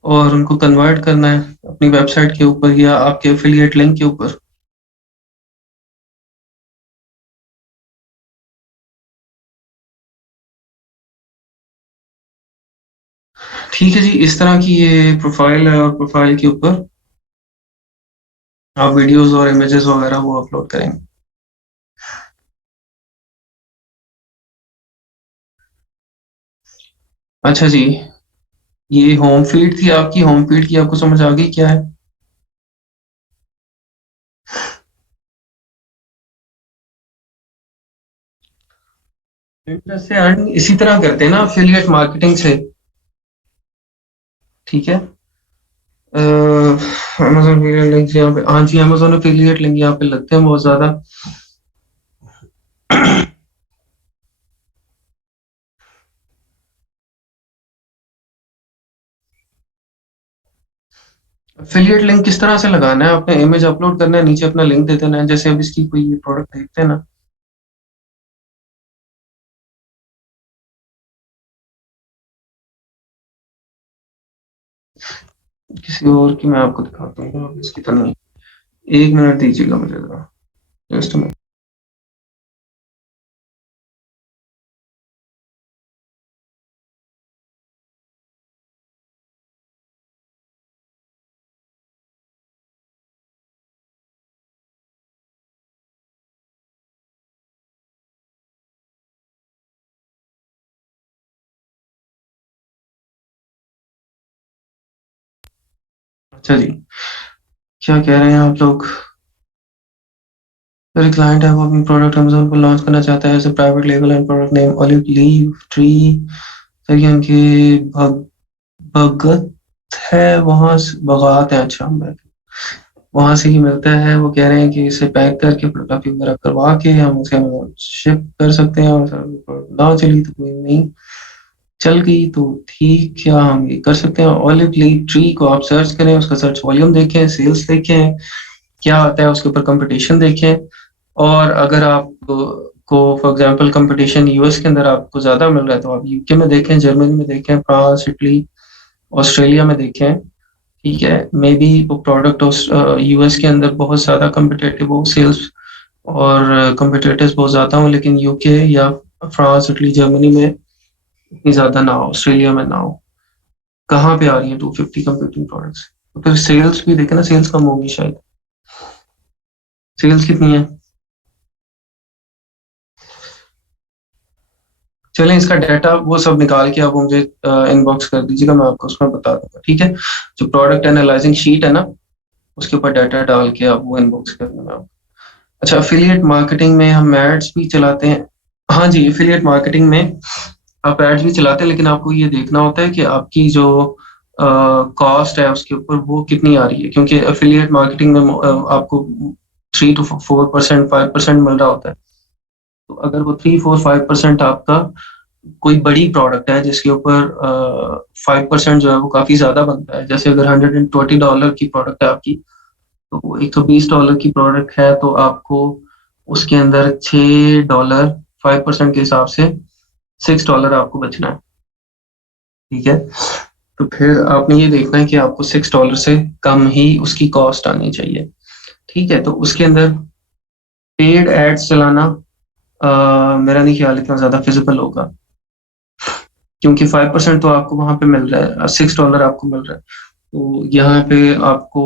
और उनको कन्वर्ट करना है अपनी वेबसाइट के ऊपर या आपके एफिलिएट लिंक के ऊपर। ठीक है जी, इस तरह की ये प्रोफाइल है, और प्रोफाइल के ऊपर आप वीडियोस और इमेजेस वगैरह वो अपलोड करेंगे। अच्छा जी, ये होम फीड थी आपकी, होम फीड की आपको समझ आ गई क्या है? इंटरेस्ट से अर्न इसी तरह करते हैं ना, अफिलिएट मार्केटिंग से। ठीक है, अमेजोन अफिलिएट लिंक यहाँ पे, हाँ जी, अमेजोन अफिलिएट लिंक यहाँ पे लगते हैं बहुत ज्यादा। अफिलिएट लिंक किस तरह से लगाना है? आपने इमेज अपलोड करना है, नीचे अपना लिंक दे देना है, जैसे अब इसकी कोई ये प्रोडक्ट देखते हैं ना। किसी और की मैं आपको दिखाता हूँ, अब इसकी तो नहीं। एक मिनट दीजिएगा मुझे जरा, जस्ट मिनट। अच्छा जी, क्या कह रहे हैं आप लोग? मेरे क्लाइंट है वो अपनी प्रोडक्ट अमेजोन पर लॉन्च करना चाहता है as a private label and product name olive leaf tree. सही है, उनकी भग भगत है, वहां बगात है, अच्छा, वहां से ही मिलता है। वो कह रहे हैं कि इसे पैक करके फोटोग्राफी वगैरह करवा के हम उसे शिप कर सकते हैं, और ना चली तो कोई नहीं, चल गई तो ठीक, क्या हम ये कर सकते हैं? ऑलिव लीफ ट्री को आप सर्च करें, उसका सर्च वॉल्यूम देखें, सेल्स देखें क्या आता है, उसके ऊपर कंपटीशन देखें। और अगर आप को फॉर एग्जांपल कंपटीशन यूएस के अंदर आपको ज्यादा मिल रहा है तो आप यूके में देखें, जर्मनी में देखें, फ्रांस, इटली, ऑस्ट्रेलिया में देखें। ठीक है, मे बी वो प्रोडक्ट यूएस के अंदर बहुत ज्यादा कम्पिटेटिव हो, सेल्स और कम्पिटेटर्स बहुत ज्यादा हो, लेकिन यूके या फ्रांस, इटली, जर्मनी में इतनी ज्यादा ना हो, ऑस्ट्रेलिया में ना हो। कहाँ पे आ रही है 250 कंपीटिंग प्रोडक्ट्स? तो फिर सेल्स भी देखे ना, सेल्स कम होगी शायद। सेल्स कितनी है? चलें, इसका डाटा वो सब निकाल के आप मुझे इनबॉक्स कर दीजिएगा, मैं आपको उसमें बता दूंगा। ठीक है, जो प्रोडक्ट एनालाइजिंग शीट है ना, उसके ऊपर डाटा डाल के आप वो इनबॉक्स कर देना आप। अच्छा, अफिलिएट मार्केटिंग में हम एड्स भी चलाते हैं। हाँ जी, अफिलिएट मार्केटिंग में आप एड्स भी चलाते हैं, लेकिन आपको ये देखना होता है कि आपकी जो कॉस्ट है उसके ऊपर वो कितनी आ रही है, क्योंकि अफिलिएट मार्केटिंग में आपको 3 to 4%, 5% मिल रहा होता है। तो अगर वो 3, 4, 5% आपका कोई बड़ी प्रोडक्ट है जिसके ऊपर 5% जो है वो काफी ज्यादा बनता है, जैसे अगर $120 की प्रोडक्ट है आपकी, तो वो $120 की प्रोडक्ट है, तो आपको उसके अंदर $6, 5% के हिसाब से $6 आपको बचना है। ठीक है, तो फिर आपने ये देखना है कि आपको $6 से कम ही उसकी कॉस्ट आनी चाहिए। ठीक है, तो उसके अंदर पेड एड्स चलाना मेरा नहीं ख्याल इतना ज्यादा फिजिबल होगा, क्योंकि 5% तो आपको वहां पे मिल रहा है, $6 आपको मिल रहा है, तो यहाँ पे आपको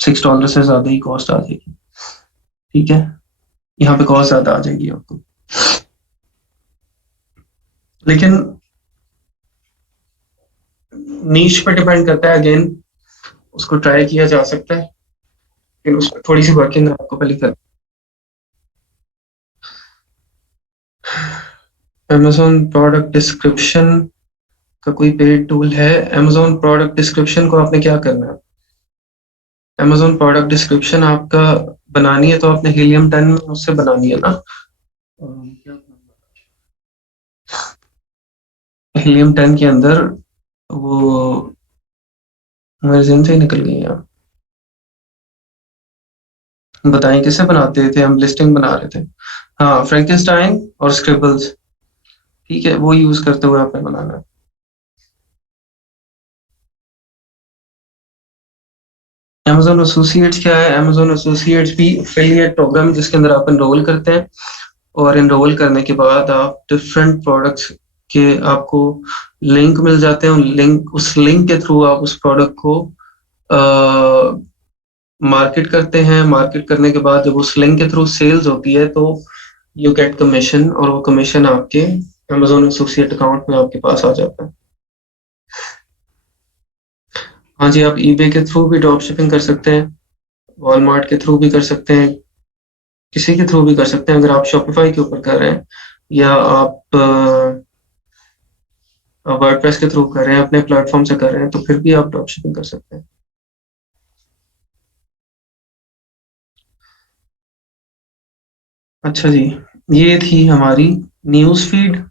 $6 से ज्यादा ही कॉस्ट आ जाएगी। ठीक है, यहाँ पे कॉस्ट ज्यादा आ जाएगी आपको, लेकिन नीच पे डिपेंड करता है, अगेन उसको ट्राई किया जा सकता है लेकिन उस पर थोड़ी सी वर्किंग आपको पहले कर। Amazon प्रोडक्ट डिस्क्रिप्शन का कोई पेड टूल है? Amazon प्रोडक्ट डिस्क्रिप्शन को आपने क्या करना है? Amazon प्रोडक्ट डिस्क्रिप्शन आपका बनानी है तो आपने हीलियम 10 में उससे बनानी है ना। हीलियम 10 के अंदर वो मेरे जिन से ही निकल गई है। बताएं किसे बनाते थे हम? लिस्टिंग बना रहे थे। हाँ, फ्रैंकेनस्टाइन और स्क्रिबल्स। ठीक है, वो यूज करते हुए आपने बनाना है। Amazon एसोसिएट्स क्या है? Amazon एसोसिएट्स भी एफिलिएट प्रोग्राम जिसके अंदर आप एनरोल करते हैं, और एनरोल करने के बाद आप डिफरेंट प्रोडक्ट्स के आपको लिंक मिल जाते हैं। लिंक, उस लिंक के थ्रू आप उस प्रोडक्ट को मार्केट करते हैं। मार्केट करने के बाद जब उस लिंक के थ्रू सेल्स होती है तो यू गेट कमीशन, और वो कमीशन आपके Amazon एसोसिएट अकाउंट में आपके पास आ जाता है। हाँ जी, आप ईबे के थ्रू भी ड्रॉप शिपिंग कर सकते हैं, वॉलमार्ट के थ्रू भी कर सकते हैं, किसी के थ्रू भी कर सकते हैं। अगर आप शॉपिफाई के ऊपर कर रहे हैं या आप वर्डप्रेस के थ्रू कर रहे हैं, अपने प्लेटफॉर्म से कर रहे हैं, तो फिर भी आप ड्रॉप शिपिंग कर सकते हैं। अच्छा जी, ये थी हमारी न्यूज़ फीड।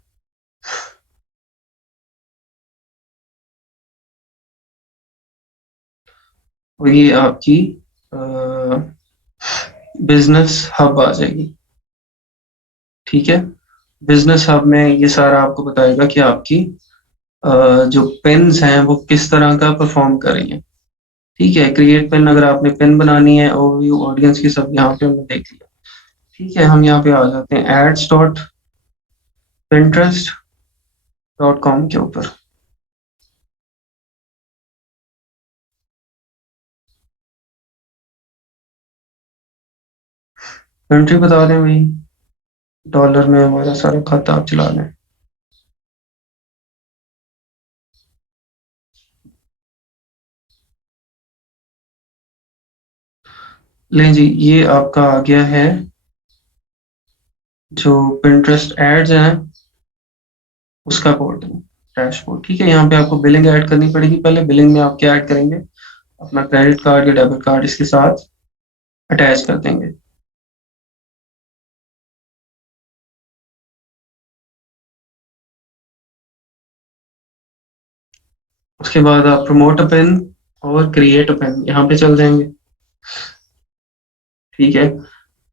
और ये आपकी बिजनेस हब आ जाएगी। ठीक है, बिजनेस हब में ये सारा आपको बताएगा कि आपकी जो पेन्स हैं वो किस तरह का परफॉर्म कर रही हैं। ठीक है, क्रिएट पेन, अगर आपने पेन बनानी है, ओवरव्यू ऑडियंस की सब यहाँ पे हमने देख लिया। ठीक है, हम यहाँ पे आ जाते हैं ads dot Pinterest dot com के ऊपर। कंट्री बता दें भाई, डॉलर में हमारा सारा खाता आप चला लें। लें जी, ये आपका आ गया है जो पिंटरेस्ट एड्स हैं उसका पोर्टल, डैशबोर्ड। ठीक है, यहाँ पे आपको बिलिंग ऐड करनी पड़ेगी। पहले बिलिंग में आप क्या ऐड करेंगे? अपना क्रेडिट कार्ड या डेबिट कार्ड इसके साथ अटैच कर देंगे। उसके बाद आप प्रमोट अ पेन और क्रिएट अ पेन यहाँ पे चल जाएंगे। ठीक है,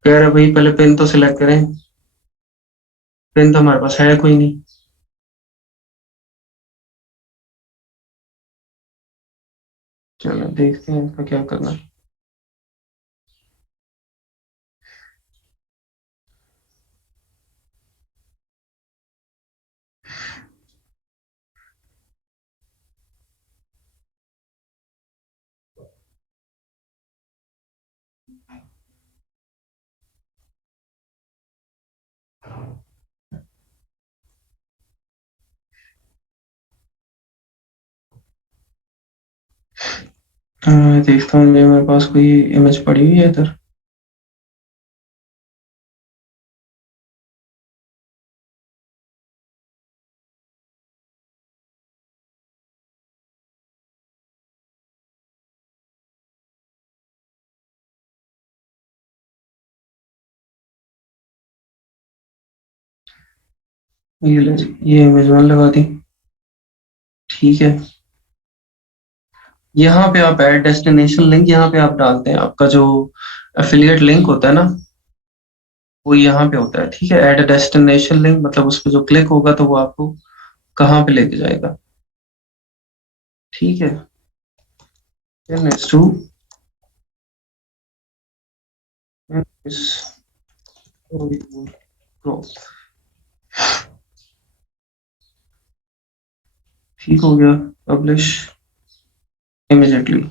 कह रहे भाई पहले पेन तो सिलेक्ट करें। पेन तो हमारे पास है कोई नहीं। चलो देखते हैं इसका क्या करना है। मैं देखता हूँ, ये मेरे पास कोई इमेज पड़ी हुई है इधर। ये ले जी, ये इमेज मैंने लगा दी। ठीक है, यहाँ पे आप ऐड डेस्टिनेशन लिंक यहाँ पे आप डालते हैं। आपका जो एफिलिएट लिंक होता है ना, वो यहाँ पे होता है। ठीक है, ऐड डेस्टिनेशन लिंक मतलब उस पर जो क्लिक होगा तो वो आपको कहाँ पे लेके जाएगा। ठीक है, नेक्स्ट टू प्रो। ठीक हो गया, publish immediately.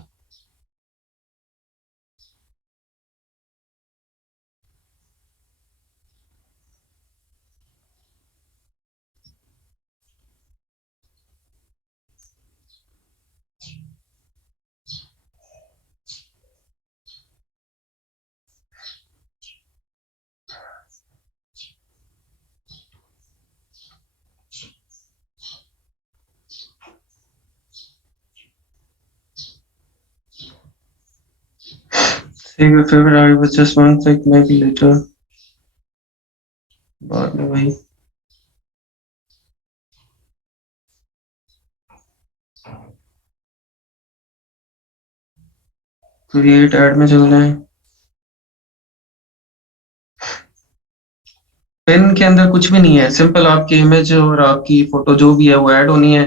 Save your favorite art with just one click, maybe later. बाद में वही क्रिएट ऐड में चलना है। पेन के अंदर कुछ भी नहीं है, सिंपल आपकी इमेज और आपकी फोटो जो भी है वो ऐड होनी है।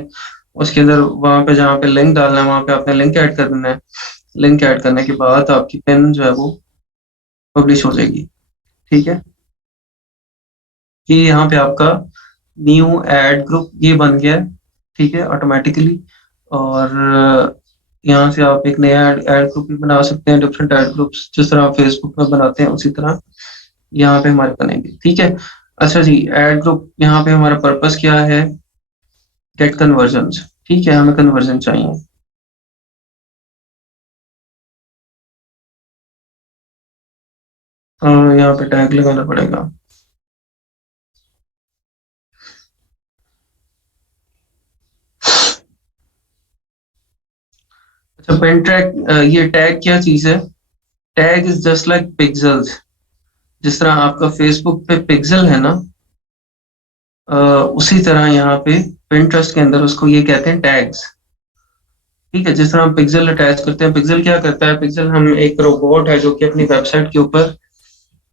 उसके अंदर वहां पे जहाँ पे लिंक डालना है वहां पे आपने लिंक ऐड कर देना है। लिंक ऐड करने के बाद आपकी पेन जो है वो पब्लिश हो जाएगी। ठीक है, कि यहाँ पे आपका न्यू ऐड ग्रुप ये बन गया है। ठीक है, ऑटोमेटिकली। और यहाँ से आप एक नया ऐड ग्रुप भी बना सकते हैं, डिफरेंट ऐड ग्रुप्स जिस तरह आप फेसबुक में बनाते हैं उसी तरह यहाँ पे हमारे बनेंगे। ठीक है। अच्छा जी, ऐड ग्रुप यहाँ पे हमारा पर्पस क्या है? Get conversion. ठीक है, हमें कन्वर्जन चाहिए। यहाँ पे टैग लगाना पड़ेगा। अच्छा, पेन ट्रैक, ये टैग क्या चीज है? Tag is just like pixels. जिस तरह आपका फेसबुक पे पिक्सल है ना, अ, उसी तरह यहाँ पे पिंटरेस्ट के अंदर उसको ये कहते हैं टैग्स। ठीक है, जिस तरह हम पिक्सल अटैच करते हैं, पिक्सल क्या करता है? पिक्सल हम एक रोबोट है जो कि अपनी वेबसाइट के ऊपर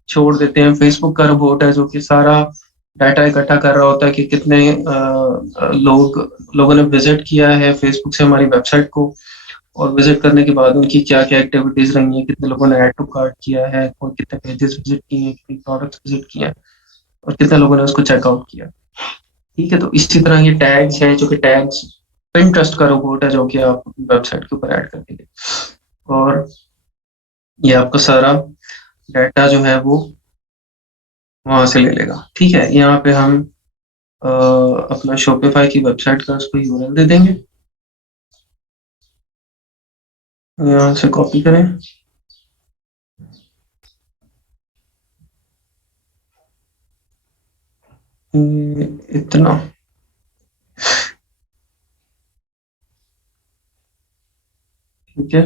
छोड़ देते हैं। फेसबुक का रोबोट है जो कि सारा डाटा इकट्ठा कर रहा होता है कि कितने लोगों ने विजिट किया है फेसबुक से हमारी वेबसाइट को। और विजिट करने के बाद उनकी क्या क्या एक्टिविटीज रही हैं, कितने लोगों ने ऐड टू कार्ट किया है, और कितने पेजेस विजिट किए हैं, कितने प्रोडक्ट्स विजिट किए हैं, और कितने लोगों ने उसको चेकआउट किया। ठीक है, तो इसी तरह ये टैग्स हैं जो कि टैग्स पिंटरेस्ट का रोबोट है जो कि आप अपनी वेबसाइट के ऊपर ऐड कर देंगे। और ये आपका सारा डाटा जो है वो वहां से ले लेगा। ठीक है, यहाँ पे हम अपना शॉपिफाई की वेबसाइट का उसको यूआरएल दे देंगे। यहाँ से कॉपी करें। इतना। ठीक है,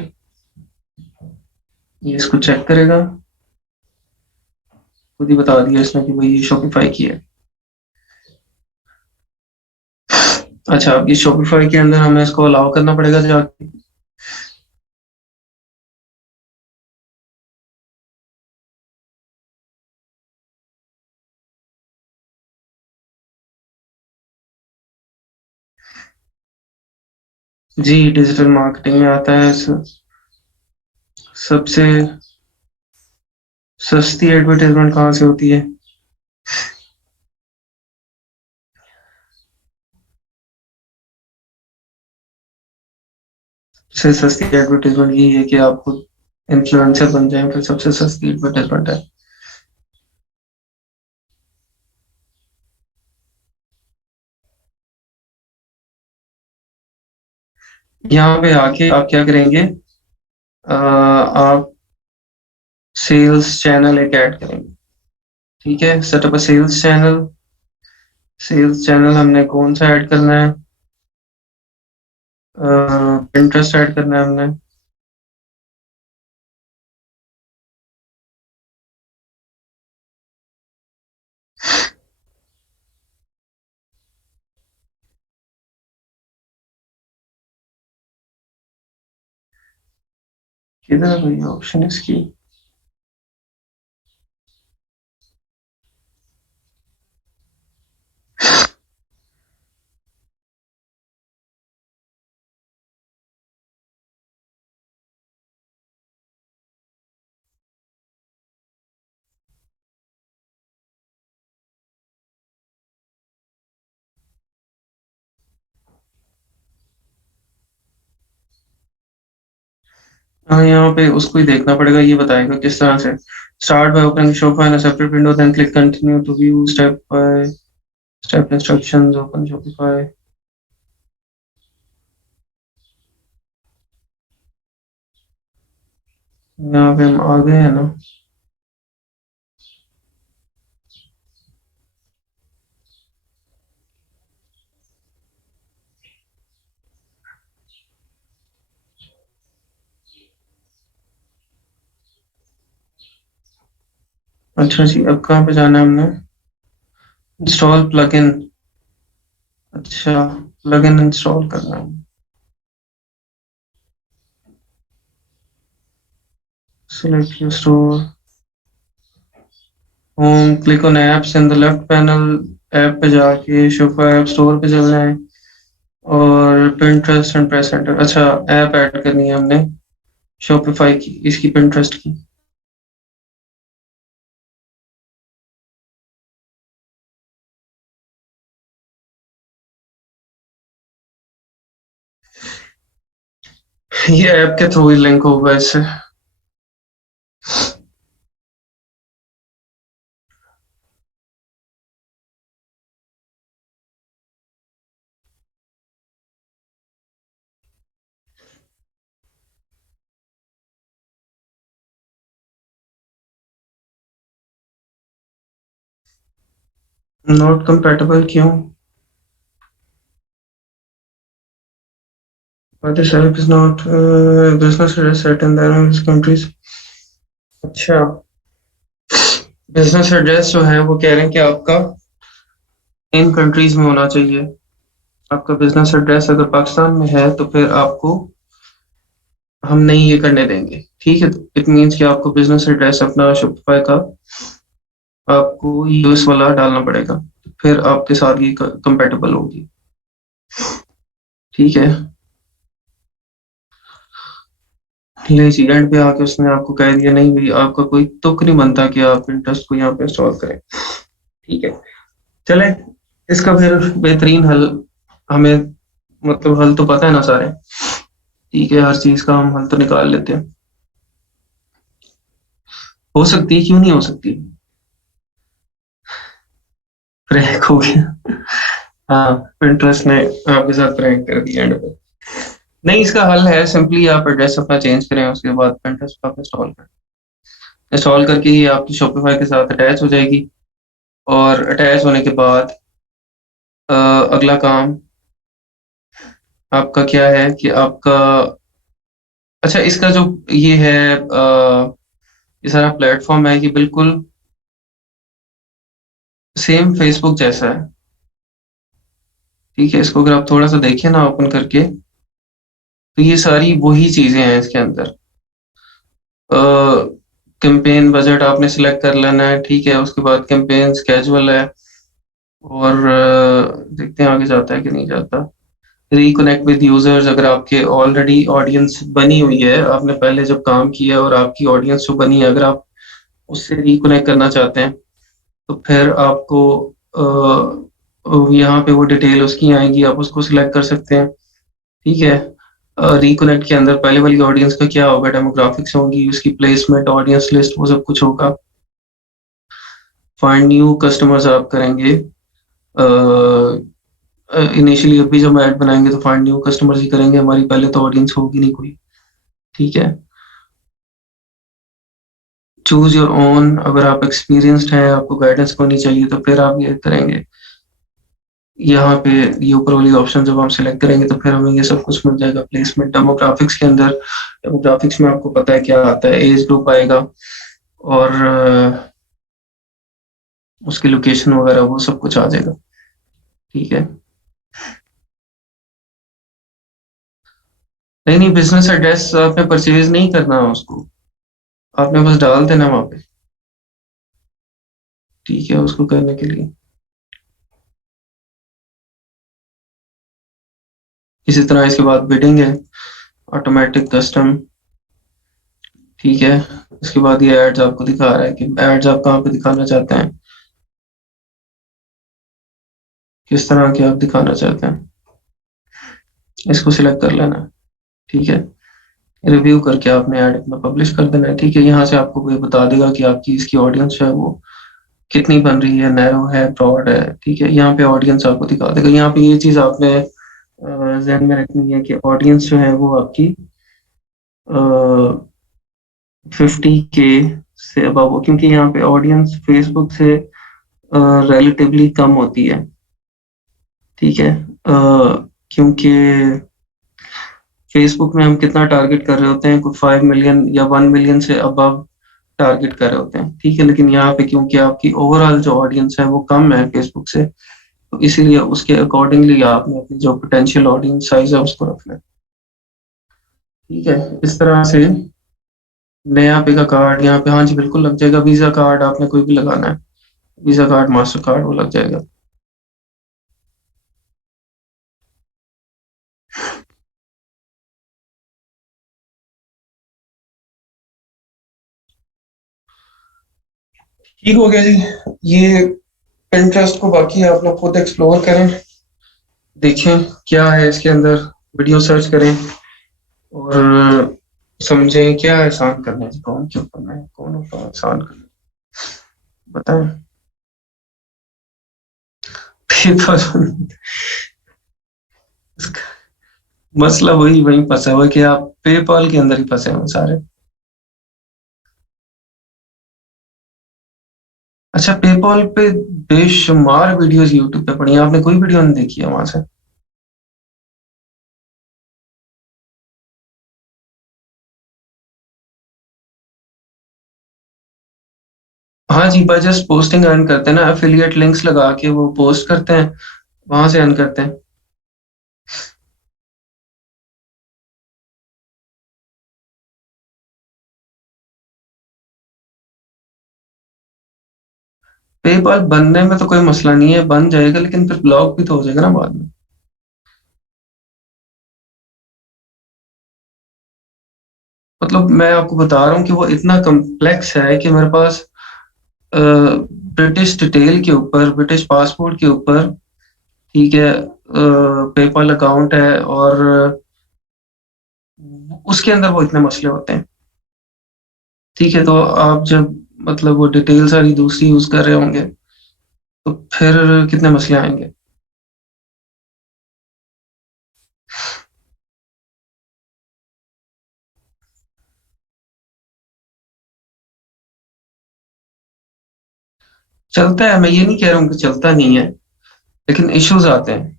ये इसको चेक करेगा। खुद ही बता दिया इसने कि भाई ये शॉपिफाई की है। अच्छा, अब ये शॉपिफाई के अंदर हमें इसको अलाउ करना पड़ेगा जाके। जी, डिजिटल मार्केटिंग में आता है। सबसे सस्ती एडवर्टाइजमेंट कहाँ से होती है? सबसे सस्ती एडवर्टाइजमेंट यही है कि आप खुद इन्फ्लुएंसर बन जाएं, फिर सबसे सस्ती एडवर्टाइजमेंट है। यहाँ पे आके आप क्या करेंगे? आप सेल्स चैनल एक ऐड करेंगे। ठीक है, setup a sales channel. Sales channel हमने कौन सा ऐड करना है? Pinterest ऐड करना है हमने। किधर है भाई ऑप्शन इसकी? हाँ, यहाँ पे उसको ही देखना पड़ेगा, ये बताएगा किस तरह से। Start by opening Shopify in a separate window, then click continue to view step by step instructions, open Shopify. यहाँ पे हम आ गए हैं ना। अच्छा जी, अब कहाँ पे जाना है हमने? Install plugin. अच्छा, प्लगइन इंस्टॉल करना है। Select your store, home, click on apps in the left panel. App पे जाके शोफा ऐप स्टोर पे चलना है और पिंटरेस्ट एंड प्रेस एंटर। अच्छा, ऐप ऐड करनी है हमने शॉपिफाई की, इसकी पिंटरेस्ट की। ये ऐप के थ्रू ही लिंक होगा इससे। नॉट कंपेटेबल क्यों? This app is not business set in the countries. अच्छा, बिजनेस एड्रेस जो है वो कह रहे हैं कि आपका इन कंट्रीज में होना चाहिए। आपका बिजनेस एड्रेस अगर पाकिस्तान में है तो फिर आपको हम नहीं ये करने देंगे। ठीक है, तो इट मीन्स कि आपको बिजनेस एड्रेस अपना शॉपिफाई का आपको यूएस वाला डालना पड़ेगा, फिर आपके साथ ये कंपेटेबल होगी। ठीक है। ले जी, एंड पे आके उसने आपको कह दिया नहीं भाई, आपका कोई तुक नहीं बनता कि आप इंटरेस्ट को यहाँ पे इंस्टॉल करें। ठीक है, चले, इसका फिर बेहतरीन हल हमें, मतलब हल तो पता है ना सारे। ठीक है, हर चीज का हम हल तो निकाल लेते हैं। हो सकती है, क्यों नहीं हो सकती? प्रैंक हो गया। हाँ, इंटरेस्ट ने आपके साथ प्रैंक कर दिया एंड पे। नहीं, इसका हल है, सिंपली आप एड्रेस अपना चेंज करें, उसके बाद Pinterest आप इंस्टॉल करें। इंस्टॉल करके ही आपकी शॉपिफाई के साथ अटैच हो जाएगी। और अटैच होने के बाद अगला काम आपका क्या है कि आपका, अच्छा इसका जो ये है, ये सारा प्लेटफॉर्म है, ये बिल्कुल सेम फेसबुक जैसा है। ठीक है, इसको अगर आप थोड़ा सा देखें ना ओपन करके, तो ये सारी वही चीजें हैं इसके अंदर। कैंपेन बजट आपने सिलेक्ट कर लेना है। ठीक है, उसके बाद कैंपेन स्केजुअल है। और देखते हैं आगे जाता है कि नहीं जाता। रिकनेक्ट विद यूजर्स, अगर आपके ऑलरेडी ऑडियंस बनी हुई है, आपने पहले जब काम किया और आपकी ऑडियंस जो बनी है, अगर आप उससे रिकनेक्ट करना चाहते हैं तो फिर आपको यहाँ पे वो डिटेल उसकी आएंगी, आप उसको सिलेक्ट कर सकते हैं। ठीक है, रिकनेक्ट के अंदर पहले वाली ऑडियंस का क्या होगा, डेमोग्राफिक्स होंगी, उसकी प्लेसमेंट, ऑडियंस लिस्ट, वो सब कुछ होगा। फाइंड न्यू कस्टमर्स आप करेंगे। इनिशियली अभी जब ऐड बनाएंगे तो फाइंड न्यू कस्टमर्स ही करेंगे, हमारी पहले तो ऑडियंस होगी नहीं कोई। ठीक है, चूज योर ओन, अगर आप एक्सपीरियंस्ड हैं, आपको गाइडेंस होनी चाहिए, तो फिर आप ये करेंगे। यहाँ पे ये ऊपर वाली ऑप्शन जब हम सिलेक्ट करेंगे तो फिर हमें ये सब कुछ मिल जाएगा। प्लेसमेंट, डेमोग्राफिक्स के अंदर, डेमोग्राफिक्स में आपको पता है क्या आता है, एज ग्रुप आएगा और उसकी लोकेशन वगैरह वो सब कुछ आ जाएगा। ठीक है, नहीं नहीं, बिजनेस एड्रेस आपने परचेज नहीं करना है उसको, आपने बस डाल देना वहां पे। ठीक है, उसको करने के लिए इसी तरह इसके बाद बिडिंग है, ऑटोमेटिक कस्टम। ठीक है, इसके बाद ये एड्स आपको दिखा रहा है कि एड्स आप कहाँ पे दिखाना चाहते हैं, किस तरह के आप दिखाना चाहते हैं, इसको सिलेक्ट कर लेना है। ठीक है, रिव्यू करके आपने ऐड अपना पब्लिश कर देना है। ठीक है, यहाँ से आपको ये बता देगा कि आपकी इसकी ऑडियंस जो है वो कितनी बन रही है, नैरो है, ब्रॉड है। ठीक है, यहाँ पे ऑडियंस आपको दिखा देगा। यहाँ पे ये चीज आपने ध्यान में रखनी है कि ऑडियंस जो है वो आपकी 50K से अबव हो, क्योंकि यहाँ पे ऑडियंस फेसबुक से रिलेटिवली कम होती है। ठीक है, क्योंकि फेसबुक में हम कितना टारगेट कर रहे होते हैं, कोई 5 मिलियन या 1 मिलियन से अबव टारगेट कर रहे होते हैं, ठीक है। लेकिन यहाँ पे क्योंकि आपकी ओवरऑल जो ऑडियंस है वो कम है फेसबुक से, तो इसीलिए उसके अकॉर्डिंगली आपने अपनी जो पोटेंशियल ऑडियंस साइज है उसको रखना है, ठीक है। इस तरह से नया पे का कार्ड यहाँ पे, हाँ जी बिल्कुल लग जाएगा। वीजा कार्ड आपने कोई भी लगाना है, वीजा कार्ड, मास्टर कार्ड, वो लग जाएगा। ठीक हो गया जी। ये Pinterest को बाकी आप लोग खुद एक्सप्लोर करें, देखें क्या है इसके अंदर, वीडियो सर्च करें और समझें क्या आसान करना है, कौन क्यों करना है, कौन होता है आसान करना है, बताएं। पेपर, मसला वही वही फंसा हुआ है कि आप पेपाल के अंदर ही फंसे हुए सारे। अच्छा, पेपाल पे बेशुमार वीडियोस यूट्यूब पे पड़ी हैं, आपने कोई वीडियो नहीं देखी है वहां से? हाँ जी, बाय जस्ट पोस्टिंग अर्न करते हैं ना, एफिलिएट लिंक्स लगा के वो पोस्ट करते हैं, वहां से अर्न करते हैं। पेपाल बनने में तो कोई मसला नहीं है, बन जाएगा, लेकिन फिर ब्लॉक भी तो हो जाएगा ना बाद में। मतलब मैं आपको बता रहा हूँ कि वो इतना कम्प्लेक्स है कि मेरे पास ब्रिटिश डिटेल के ऊपर, ब्रिटिश पासपोर्ट के ऊपर, ठीक है, पेपाल अकाउंट है, और उसके अंदर वो इतने मसले होते हैं, ठीक है। तो आप जब मतलब वो डिटेल सारी दूसरी यूज कर रहे होंगे तो फिर कितने मसले आएंगे। चलता है, मैं ये नहीं कह रहा हूँ कि चलता नहीं है, लेकिन इश्यूज आते हैं।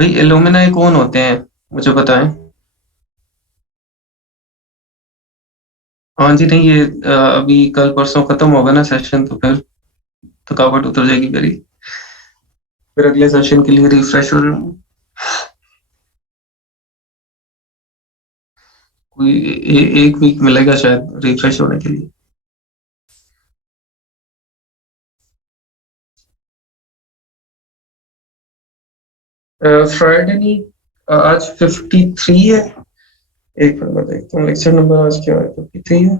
भाई एलुमनाई कौन होते हैं, मुझे बताएं। हाँ जी, नहीं ये अभी कल परसों खत्म होगा ना सेशन, तो फिर थकावट उतर जाएगी मेरी, फिर अगले सेशन के लिए रिफ्रेश हो रहा हूँ। कोई एक वीक मिलेगा शायद रिफ्रेश होने के लिए। फ्राइडे नहीं, आज 53 है। एक मिनट में देखता हूँ लेक्चर नंबर आज क्या है, 53 है।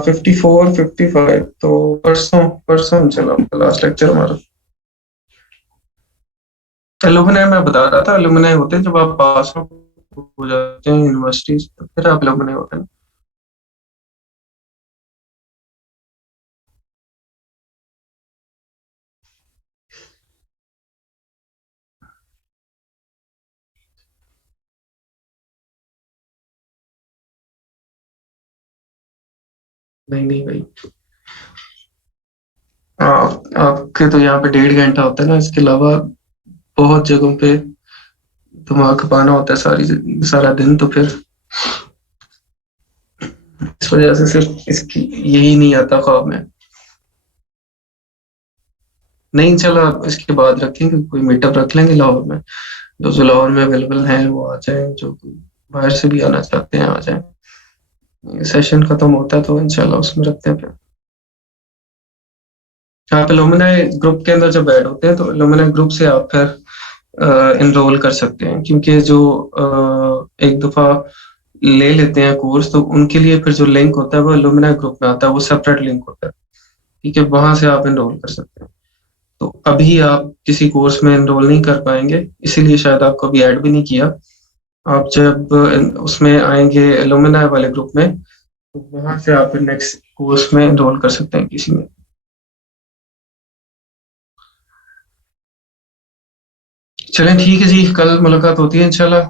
54 55, तो परसों परसों चला लास्ट लेक्चर हमारा। एलुमनाई मैं बता रहा था, एलुमनाई होते हैं जब आप पास हो जाते हैं यूनिवर्सिटी, तो फिर आप एलुमनाई होते हैं। नहीं नहीं भाई, आपके तो यहाँ पे 1.5 घंटा होता है ना, इसके अलावा बहुत जगहों पे दिमाग खपाना होता है सारा दिन, तो फिर इस वजह से सिर्फ इसकी यही नहीं आता ख्वाब में। नहीं चलो, आप इसके बाद रखेंगे, कोई मीटअप रख लेंगे लाहौर में, जो लाहौर में अवेलेबल है वो आ जाए, जो बाहर से भी आना चाहते हैं आ जाए। सेशन खत्म होता है तो इंशाल्लाह उसमें रखते हैं फिर। आप एलुमनाई ग्रुप के अंदर जब ऐड होते हैं तो एलुमनाई ग्रुप से आप फिर इनरोल कर सकते हैं, क्योंकि जो एक दफा ले लेते हैं कोर्स, तो उनके लिए फिर जो लिंक होता है वो एलुमनाई ग्रुप में आता है, वो सेपरेट लिंक होता है, ठीक है, वहां से आप इनरोल कर सकते हैं। तो अभी आप किसी कोर्स में इनरोल नहीं कर पाएंगे, इसीलिए शायद आपको अभी ऐड भी नहीं किया। आप जब उसमें आएंगे एलुमनाई वाले ग्रुप में, तो वहां से आप फिर नेक्स्ट कोर्स में इनरोल कर सकते हैं किसी में। चलें ठीक है जी, कल मुलाकात होती है इंशाल्लाह।